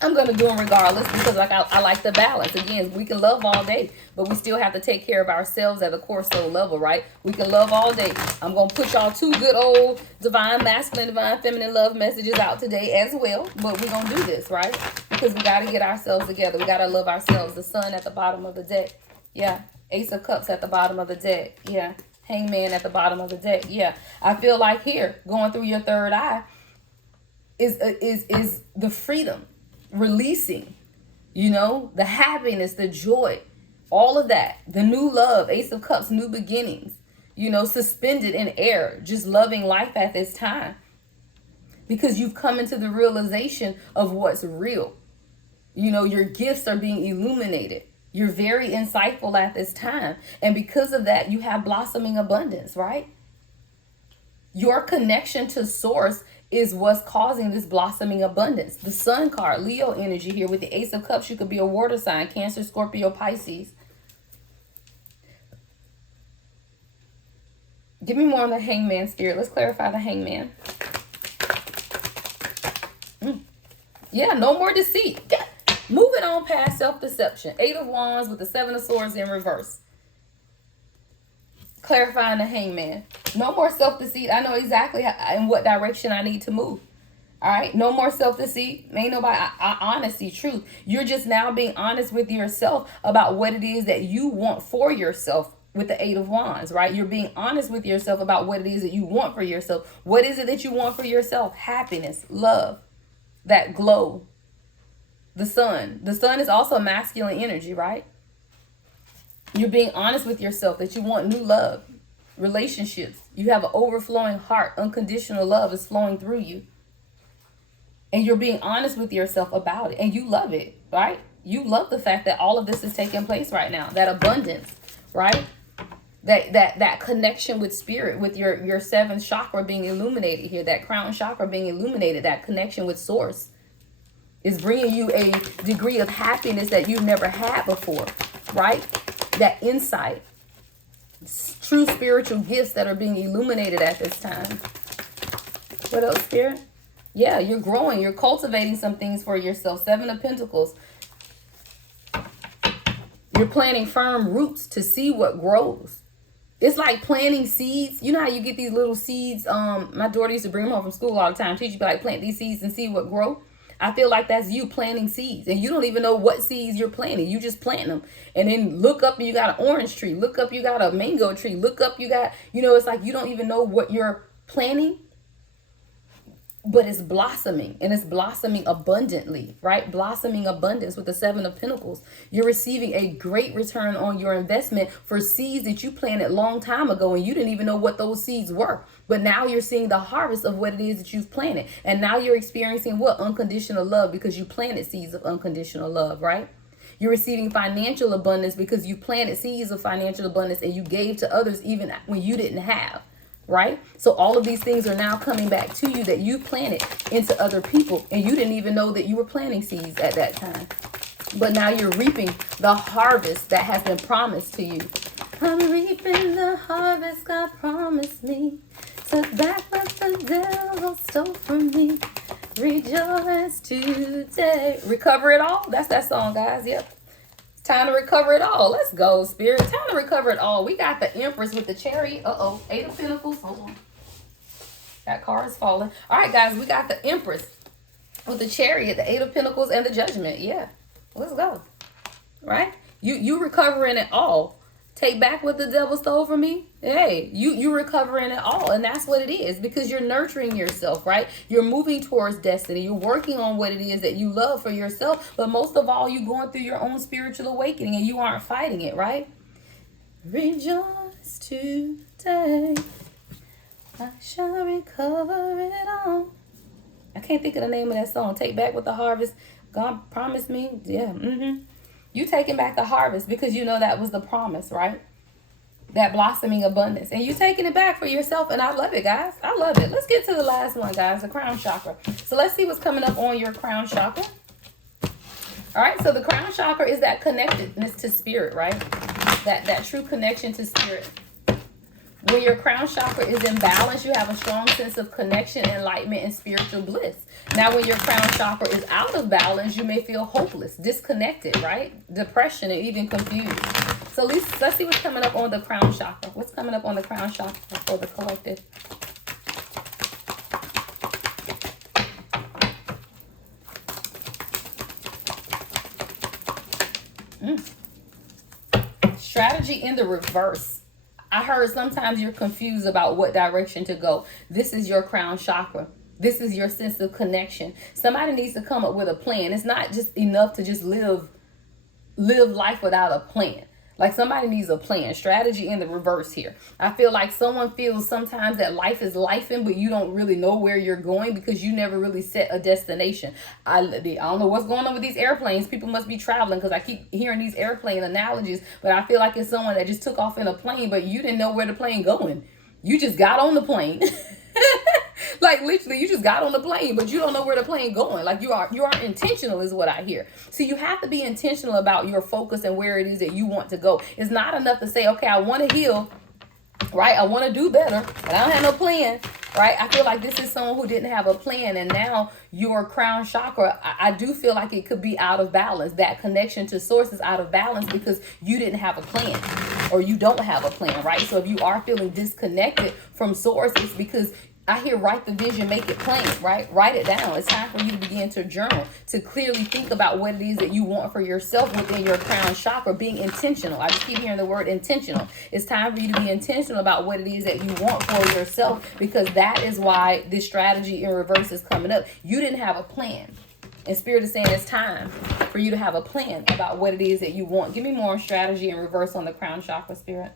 I'm going to do them regardless, because I like the balance. Again, we can love all day, but we still have to take care of ourselves at the core soul level, right? We can love all day. I'm going to put y'all 2 good old divine masculine, divine feminine love messages out today as well. But we're going to do this, right? Because we got to get ourselves together. We got to love ourselves. The sun at the bottom of the deck. Yeah. Ace of Cups at the bottom of the deck. Yeah. Hangman at the bottom of the deck. Yeah. I feel like here, going through your third eye is the freedom. Releasing, you know, the happiness, the joy, all of that, the new love, Ace of Cups, new beginnings, you know, suspended in air, just loving life at this time, because you've come into the realization of what's real. You know, your gifts are being illuminated. You're very insightful at this time, and because of that, you have blossoming abundance, right? Your connection to source is what's causing this blossoming abundance. The Sun card, Leo energy here with the Ace of Cups. You could be a water sign, Cancer, Scorpio, Pisces. Give me more on the Hangman spirit. Let's clarify the Hangman. Yeah, no more deceit. Moving on past self-deception. 8 of Wands with the 7 of Swords in reverse. Clarifying the Hangman. No more self-deceit. I know exactly in what direction I need to move. All right. No more self-deceit. Ain't nobody. Honesty, truth. You're just now being honest with yourself about what it is that you want for yourself with the 8 of Wands, right? You're being honest with yourself about what it is that you want for yourself. What is it that you want for yourself? Happiness, love, that glow. The sun. The sun is also masculine energy, right? You're being honest with yourself that you want new love, relationships. You have an overflowing heart. Unconditional love is flowing through you. And you're being honest with yourself about it. And you love it, right? You love the fact that all of this is taking place right now. That abundance, right? That connection with spirit, with your 7th chakra being illuminated here. That crown chakra being illuminated. That connection with source is bringing you a degree of happiness that you've never had before, right? That insight, true spiritual gifts that are being illuminated at this time. What else, Spirit? Yeah, you're growing. You're cultivating some things for yourself. 7 of Pentacles. You're planting firm roots to see what grows. It's like planting seeds. You know how you get these little seeds? My daughter used to bring them home from school all the time. She'd be like, plant these seeds and see what grow. I feel like that's you planting seeds, and you don't even know what seeds you're planting. You just plant them, and then look up and you got an orange tree. Look up, you got a mango tree. Look up, you got, you know, it's like you don't even know what you're planting, but it's blossoming, and it's blossoming abundantly, right? Blossoming abundance with the 7 of Pentacles. You're receiving a great return on your investment for seeds that you planted a long time ago, and you didn't even know what those seeds were. But now you're seeing the harvest of what it is that you've planted. And now you're experiencing what? Unconditional love, because you planted seeds of unconditional love, right? You're receiving financial abundance because you planted seeds of financial abundance and you gave to others even when you didn't have, right? So all of these things are now coming back to you that you planted into other people, and you didn't even know that you were planting seeds at that time. But now you're reaping the harvest that has been promised to you. I'm reaping the harvest God promised me. Took back what the devil stole from me. Rejoice today. Recover it all. That's that song, guys. Yep. It's time to recover it all. Let's go, Spirit. Time to recover it all. We got the Empress with the Chariot. Uh-oh. 8 of Pentacles. Hold on. That card is falling. All right, guys. We got the Empress with the Chariot, the 8 of Pentacles, and the Judgment. Yeah. Let's go. Right? You recovering it all. Take back what the devil stole from me. Hey, you recovering it all. And that's what it is, because you're nurturing yourself, right? You're moving towards destiny. You're working on what it is that you love for yourself. But most of all, you're going through your own spiritual awakening, and you aren't fighting it, right? Rejoice today. I shall recover it all. can't think of the name of that song. Take back with the harvest. God promised me. Yeah. You taking back the harvest because you know that was the promise, right? That blossoming abundance. And you taking it back for yourself. And I love it, guys. I love it. Let's get to the last one, guys. The crown chakra. So let's see what's coming up on your crown chakra. All right. So the crown chakra is that connectedness to spirit, right? That true connection to spirit. When your crown chakra is in balance, you have a strong sense of connection, enlightenment, and spiritual bliss. Now, when your crown chakra is out of balance, you may feel hopeless, disconnected, right? Depression, and even confused. So let's see what's coming up on the crown chakra. What's coming up on the crown chakra for the collective? Strategy in the reverse. I heard sometimes you're confused about what direction to go. This is your crown chakra. This is your sense of connection. Somebody needs to come up with a plan. It's not just enough to just live life without a plan. Like somebody needs a plan. Strategy in the reverse here. I feel like someone feels sometimes that life is lifing, but you don't really know where you're going because you never really set a destination. I don't know what's going on with these airplanes. People must be traveling because I keep hearing these airplane analogies, but I feel like it's someone that just took off in a plane, but you didn't know where the plane going. You just got on the plane. Like literally you just got on the plane, but you don't know where the plane going. Like you aren't intentional is what I hear. So you have to be intentional about your focus and where it is that you want to go. It's not enough to say, okay, I want to heal, right? I want to do better, but I don't have no plan, right? I feel like this is someone who didn't have a plan, and now your crown chakra, I do feel like it could be out of balance. That connection to source is out of balance because you didn't have a plan, or you don't have a plan, right? So if you are feeling disconnected from source, it's because I hear write the vision, make it plain, right? Write it down. It's time for you to begin to journal, to clearly think about what it is that you want for yourself within your crown chakra, being intentional. I just keep hearing the word intentional. It's time for you to be intentional about what it is that you want for yourself, because that is why this strategy in reverse is coming up. You didn't have a plan. And Spirit is saying it's time for you to have a plan about what it is that you want. Give me more strategy in reverse on the crown chakra, Spirit.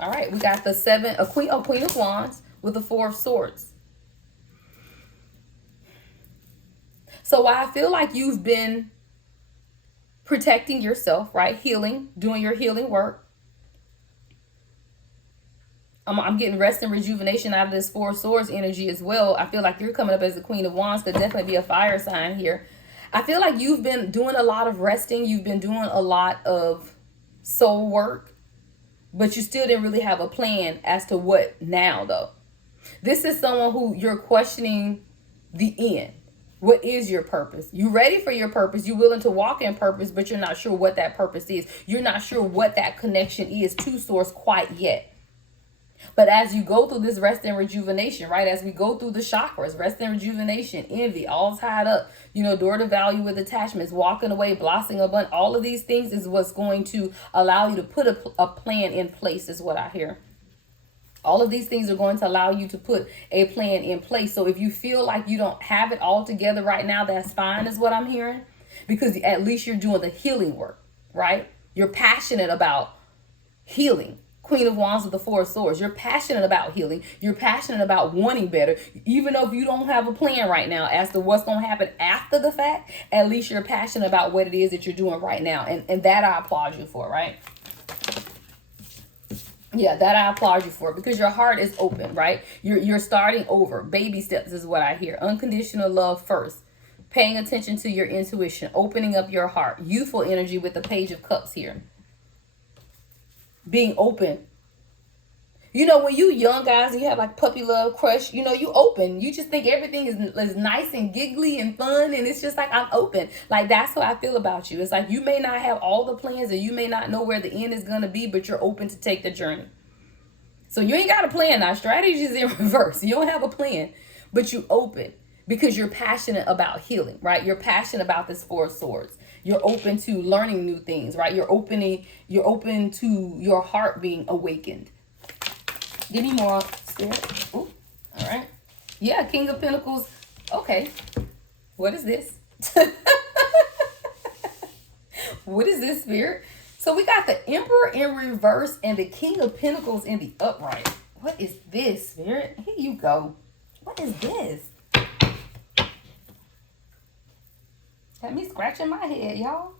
All right, we got the Queen of Wands with the Four of Swords. So while I feel like you've been protecting yourself, right? Healing, doing your healing work. I'm getting rest and rejuvenation out of this Four of Swords energy as well. I feel like you're coming up as the Queen of Wands. Could definitely be a fire sign here. I feel like you've been doing a lot of resting. You've been doing a lot of soul work. But you still didn't really have a plan as to what now, though. This is someone who you're questioning the end. What is your purpose? You're ready for your purpose. You're willing to walk in purpose, but you're not sure what that purpose is. You're not sure what that connection is to source quite yet. But as you go through this rest and rejuvenation, right? As we go through the chakras, rest and rejuvenation, envy, all tied up, door to value with attachments, walking away, blossoming abundance, all of these things is what's going to allow you to put a plan in place is what I hear. All of these things are going to allow you to put a plan in place. So if you feel like you don't have it all together right now, that's fine is what I'm hearing. Because at least you're doing the healing work, right? You're passionate about healing. Queen of Wands with the Four of Swords. You're passionate about healing. You're passionate about wanting better. Even though if you don't have a plan right now as to what's going to happen after the fact, at least you're passionate about what it is that you're doing right now. And that I applaud you for, right? Yeah, that I applaud you for, because your heart is open, right? You're starting over. Baby steps is what I hear. Unconditional love first. Paying attention to your intuition. Opening up your heart. Youthful energy with the Page of Cups here. Being open. When you young guys and you have like puppy love crush, you open. You just think everything is nice and giggly and fun. And it's just like, I'm open. Like, that's what I feel about you. It's like you may not have all the plans and you may not know where the end is going to be, but you're open to take the journey. So you ain't got a plan now. Strategy is in reverse. You don't have a plan, but you open because you're passionate about healing, right? You're passionate about this Four of Swords. You're open to learning new things, right? You're open to your heart being awakened. Give me more, Spirit. Ooh, all right. Yeah, King of Pentacles. Okay. What is this? What is this, Spirit? So we got the Emperor in reverse and the King of Pentacles in the upright. What is this, Spirit? Here you go. What is this? Got me scratching my head, y'all.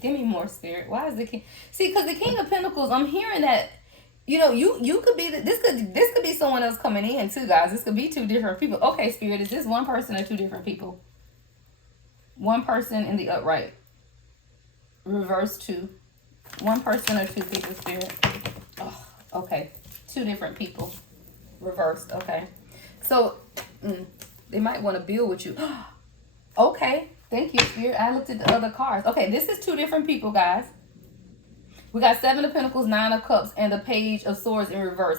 Give me more, Spirit. Why is the king? See, because the King of Pentacles, I'm hearing that, you know, you could be this could be someone else coming in too, guys. This could be two different people. Okay, Spirit, is this one person or two different people? One person in the upright. Reverse two. One person or two people, Spirit. Oh, okay. Two different people. Reversed. Okay. So they might want to build with you. Okay. Thank you, Spirit. I looked at the other cards. Okay, this is two different people, guys. We got Seven of Pentacles, Nine of Cups, and the Page of Swords in reverse.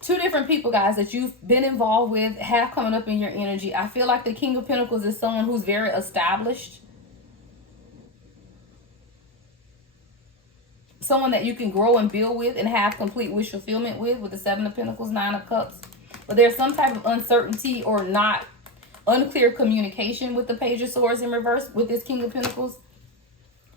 Two different people, guys, that you've been involved with, have coming up in your energy. I feel like the King of Pentacles is someone who's very established. Someone that you can grow and build with and have complete wish fulfillment with the Seven of Pentacles, Nine of Cups. But there's some type of uncertainty or not unclear communication with the Page of Swords in reverse with this King of Pentacles.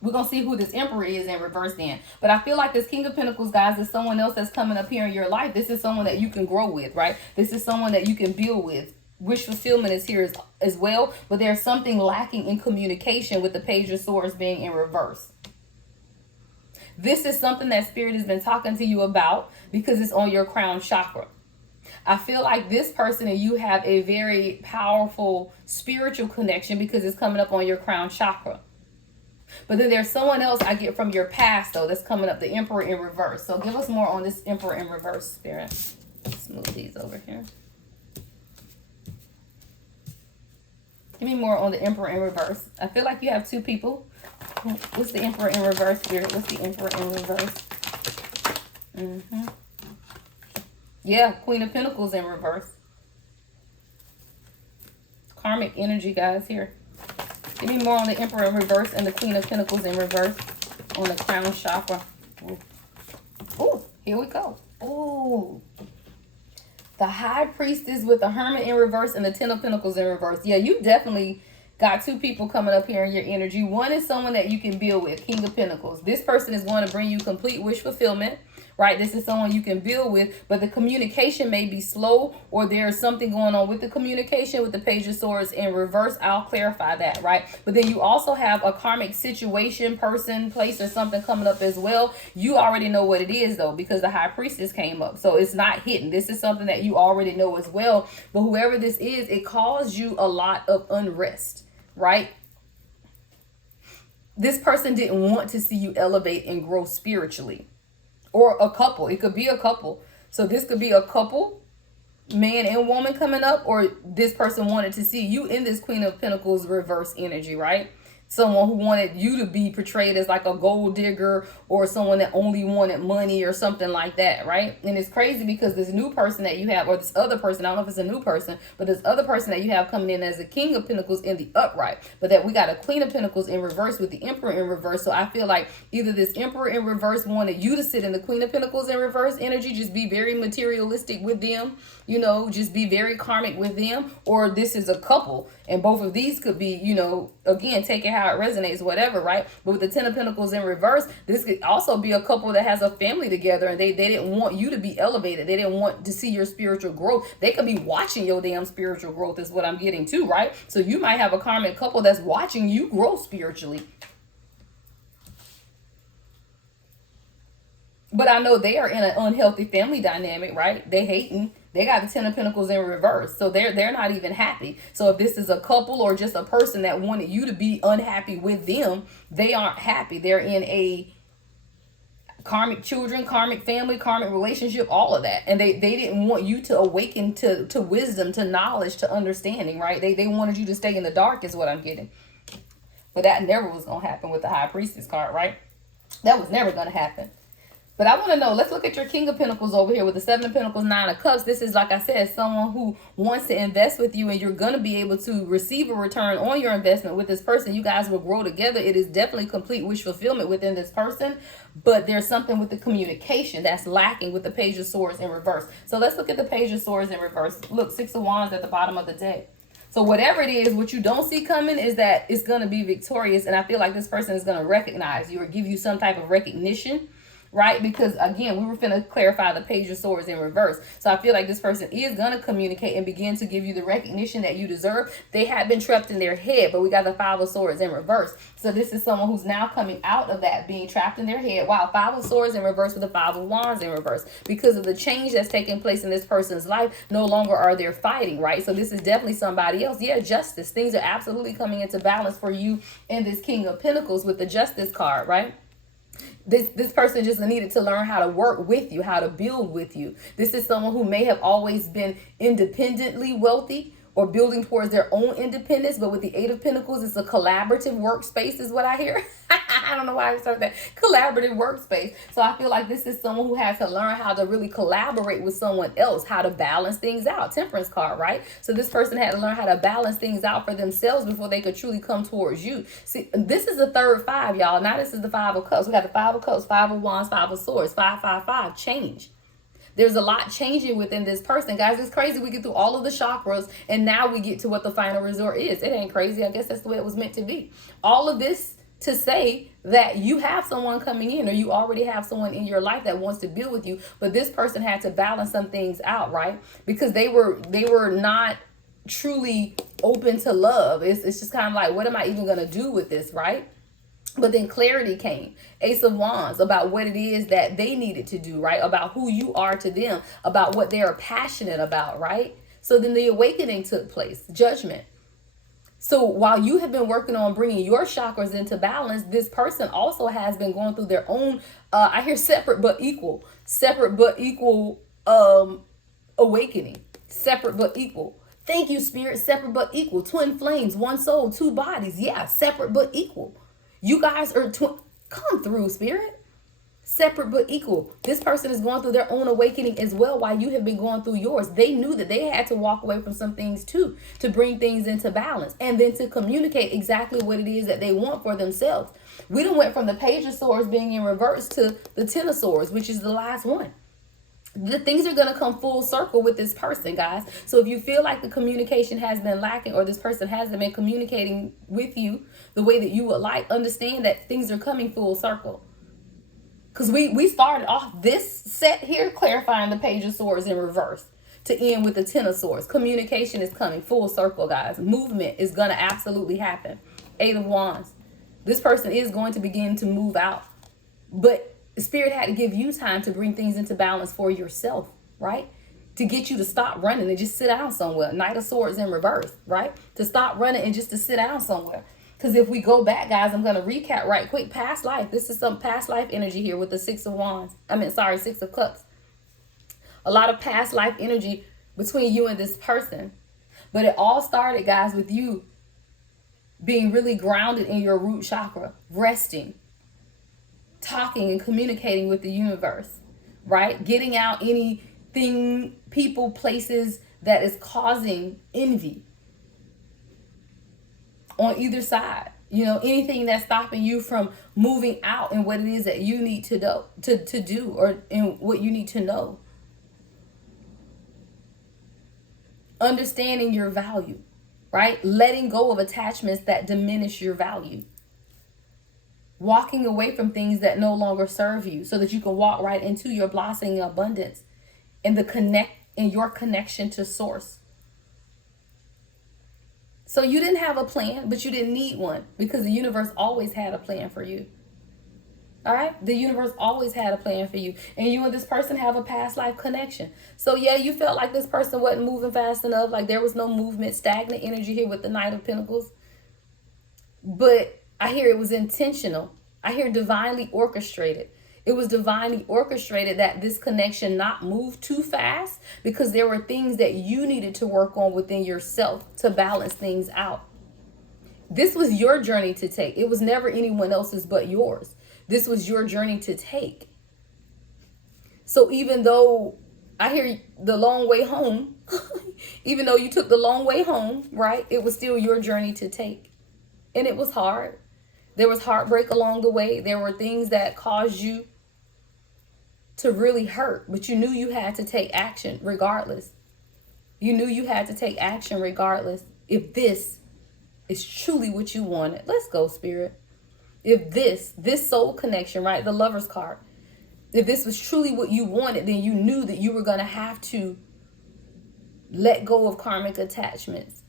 We're going to see who this Emperor is in reverse then. But I feel like this King of Pentacles, guys, is someone else that's coming up here in your life. This is someone that you can grow with, right? This is someone that you can build with. Wish fulfillment is here as well. But there's something lacking in communication with the Page of Swords being in reverse. This is something that Spirit has been talking to you about because it's on your crown chakra. I feel like this person and you have a very powerful spiritual connection because it's coming up on your crown chakra. But then there's someone else I get from your past, though, that's coming up, the Emperor in reverse. So give us more on this Emperor in reverse, Spirit. Let's move these over here. Give me more on the Emperor in reverse. I feel like you have two people. What's the Emperor in reverse, Spirit? What's the Emperor in reverse? Yeah, Queen of Pentacles in reverse. Karmic energy, guys, here. Give me more on the Emperor in reverse and the Queen of Pentacles in reverse on the crown chakra. Oh, here we go. Oh, the High Priestess with the Hermit in reverse and the Ten of Pentacles in reverse. Yeah, you definitely got two people coming up here in your energy. One is someone that you can build with, King of Pentacles. This person is going to bring you complete wish fulfillment, right? This is someone you can build with, but the communication may be slow or there's something going on with the communication with the Page of Swords in reverse. I'll clarify that, right? But then you also have a karmic situation, person, place, or something coming up as well. You already know what it is, though, because the High Priestess came up. So it's not hidden. This is something that you already know as well. But whoever this is, it caused you a lot of unrest, right? This person didn't want to see you elevate and grow spiritually. Or a couple. It could be a couple. So this could be a couple, man and woman coming up, or this person wanted to see you in this Queen of Pentacles reverse energy, right? Someone who wanted you to be portrayed as like a gold digger or someone that only wanted money or something like that, right? And it's crazy because this new person that you have, or this other person, I don't know if it's a new person, but this other person that you have coming in as a King of Pentacles in the upright, but that we got a Queen of Pentacles in reverse with the Emperor in reverse. So I feel like either this Emperor in reverse wanted you to sit in the Queen of Pentacles in reverse energy, just be very materialistic with them, you know, just be very karmic with them, or this is a couple and both of these could be, you know, again, take it how it resonates, whatever, right? But with the Ten of Pentacles in reverse, this could also be a couple that has a family together and they didn't want you to be elevated. They didn't want to see your spiritual growth. They could be watching your damn spiritual growth is what I'm getting to, right? So you might have a karmic couple that's watching you grow spiritually. But I know they are in an unhealthy family dynamic, right? They hating. They got the Ten of Pentacles in reverse. So they're not even happy. So if this is a couple or just a person that wanted you to be unhappy with them, they aren't happy. They're in a karmic children, karmic family, karmic relationship, all of that. And they didn't want you to awaken to wisdom, to knowledge, to understanding, right? They wanted you to stay in the dark is what I'm getting. But that never was going to happen with the High Priestess card, right? That was never going to happen. But I want to know, let's look at your King of Pentacles over here with the Seven of Pentacles, Nine of Cups. This is, like I said, someone who wants to invest with you and you're going to be able to receive a return on your investment with this person. You guys will grow together. It is definitely complete wish fulfillment within this person. But there's something with the communication that's lacking with the Page of Swords in reverse. So let's look at the Page of Swords in reverse. Look, Six of Wands at the bottom of the deck. So whatever it is, what you don't see coming is that it's going to be victorious. And I feel like this person is going to recognize you or give you some type of recognition. right? Because again, we were finna clarify the Page of Swords in reverse. So I feel like this person is gonna communicate and begin to give you the recognition that you deserve. They had been trapped in their head, but we got the Five of Swords in reverse. So this is someone who's now coming out of that, being trapped in their head. Wow, Five of Swords in reverse with the Five of Wands in reverse. Because of the change that's taking place in this person's life, no longer are they fighting, right? So this is definitely somebody else. Yeah, justice. Things are absolutely coming into balance for you in this King of Pentacles with the Justice card, right? This person just needed to learn how to work with you, how to build with you. This is someone who may have always been independently wealthy or building towards their own independence, but with the Eight of Pentacles, it's a collaborative workspace is what I hear. I don't know why I started that. Collaborative workspace. So I feel like this is someone who has to learn how to really collaborate with someone else, how to balance things out. Temperance card, right? So this person had to learn how to balance things out for themselves before they could truly come towards you. See, this is the third five, y'all. Now this is the Five of Cups. We got the Five of Cups, Five of Wands, Five of Swords, 555, change. There's a lot changing within this person. Guys, it's crazy. We get through all of the chakras, and now we get to what the final resort is. It ain't crazy. I guess that's the way it was meant to be. All of this to say that you have someone coming in, or you already have someone in your life that wants to build with you, but this person had to balance some things out, right? Because they were not truly open to love. It's just kind of like, what am I even going to do with this, right? But then clarity came. Ace of Wands, about what it is that they needed to do, right? About who you are to them, about what they're passionate about, right? So then the awakening took place, Judgment. So while you have been working on bringing your chakras into balance, this person also has been going through their own, I hear separate but equal awakening, separate but equal. Thank you, Spirit, separate but equal. Twin flames, one soul, two bodies. Yeah, separate but equal. You guys are come through, Spirit. Separate but equal. This person is going through their own awakening as well while you have been going through yours. They knew that they had to walk away from some things too to bring things into balance and then to communicate exactly what it is that they want for themselves. We done went from the Page of Swords being in reverse to the Ten of Swords, which is the last one. The things are going to come full circle with this person, guys. So if you feel like the communication has been lacking, or this person hasn't been communicating with you the way that you would like, understand that things are coming full circle. Because we started off this set here clarifying the Page of Swords in reverse to end with the Ten of Swords. Communication is coming full circle, guys. Movement is going to absolutely happen. Eight of Wands. This person is going to begin to move out. But Spirit had to give you time to bring things into balance for yourself, right? To get you to stop running and just sit down somewhere. Knight of Swords in reverse, right? To stop running and just to sit down somewhere. Because if we go back, guys, I'm going to recap right quick. Past life. This is some past life energy here with the Six of Wands. Six of Cups. A lot of past life energy between you and this person. But it all started, guys, with you being really grounded in your root chakra. Resting. Talking and communicating with the universe, right? Getting out anything, people, places that is causing envy on either side. You know, anything that's stopping you from moving out in what it is that you need to do or in what you need to know. Understanding your value, right? Letting go of attachments that diminish your value. Walking away from things that no longer serve you so that you can walk right into your blossoming abundance and your connection to source. So you didn't have a plan, but you didn't need one because the universe always had a plan for you. All right? The universe always had a plan for you. And you and this person have a past life connection. So yeah, you felt like this person wasn't moving fast enough, like there was no movement, stagnant energy here with the Knight of Pentacles. But I hear it was intentional. I hear divinely orchestrated. It was divinely orchestrated that this connection not move too fast because there were things that you needed to work on within yourself to balance things out. This was your journey to take. It was never anyone else's but yours. This was your journey to take. So even though I hear the long way home, even though you took the long way home, right? It was still your journey to take. And it was hard. There was heartbreak along the way. There were things that caused you to really hurt, but you knew you had to take action regardless. You knew you had to take action regardless. If this is truly what you wanted, let's go, Spirit. If this soul connection, right? The Lover's card. If this was truly what you wanted, then you knew that you were going to have to let go of karmic attachments.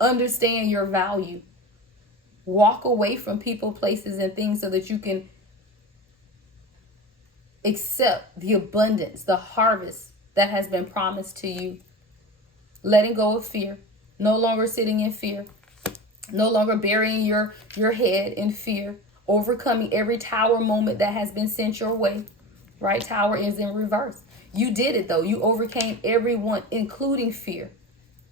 Understand your value. Walk away from people, places, and things so that you can accept the abundance, the harvest that has been promised to you. Letting go of fear. No longer sitting in fear. No longer burying your head in fear. Overcoming every tower moment that has been sent your way. Right? Tower is in reverse. You did it though. You overcame everyone, including fear.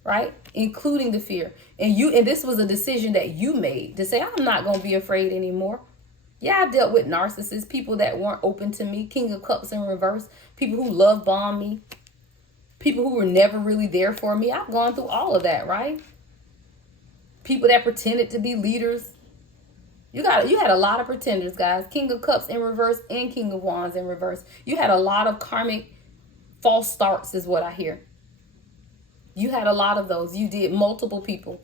Right? Including the fear. And this was a decision that you made to say, I'm not going to be afraid anymore. Yeah, I dealt with narcissists, people that weren't open to me, King of Cups in reverse, people who love bombed me, people who were never really there for me. I've gone through all of that, right? People that pretended to be leaders. You had a lot of pretenders, guys. King of Cups in reverse and King of Wands in reverse. You had a lot of karmic false starts is what I hear. You had a lot of those. You did multiple people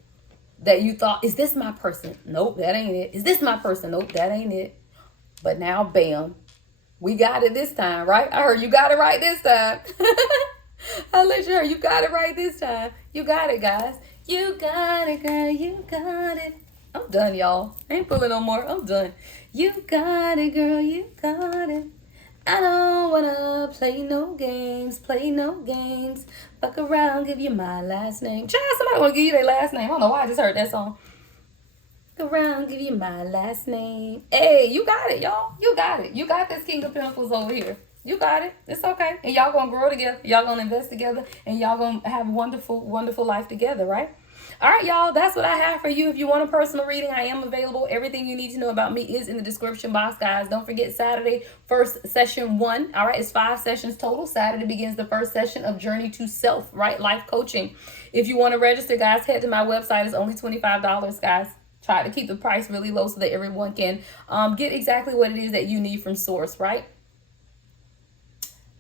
that you thought, is this my person? Nope, that ain't it. Is this my person? Nope, that ain't it. But now, bam, we got it this time, right? I heard you got it right this time. I let you hear you got it right this time. You got it, guys. You got it, girl. You got it. I'm done, y'all. I ain't pulling no more. I'm done. You got it, girl. You got it. I don't wanna play no games. Play no games. Fuck around, give you my last name. Child, somebody wanna give you their last name. I don't know why I just heard that song. Fuck around, give you my last name. Hey, you got it, y'all. You got it. You got this King of Pentacles over here. You got it. It's okay. And y'all gonna grow together. Y'all gonna invest together. And y'all gonna have wonderful, wonderful life together, right? All right, y'all. That's what I have for you. If you want a personal reading, I am available. Everything you need to know about me is in the description box, guys. Don't forget Saturday, first session 1. All right, it's 5 sessions total. Saturday begins the first session of Journey to Self, right? Life coaching. If you want to register, guys, head to my website. It's only $25, guys. Try to keep the price really low so that everyone can get exactly what it is that you need from source, right?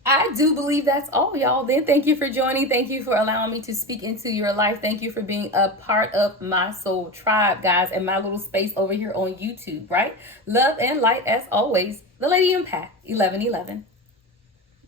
I do believe that's all, y'all. Then thank you for joining. Thank you for allowing me to speak into your life. Thank you for being a part of my soul tribe, guys, and my little space over here on YouTube, right? Love and light as always. The Lady Empath 1111.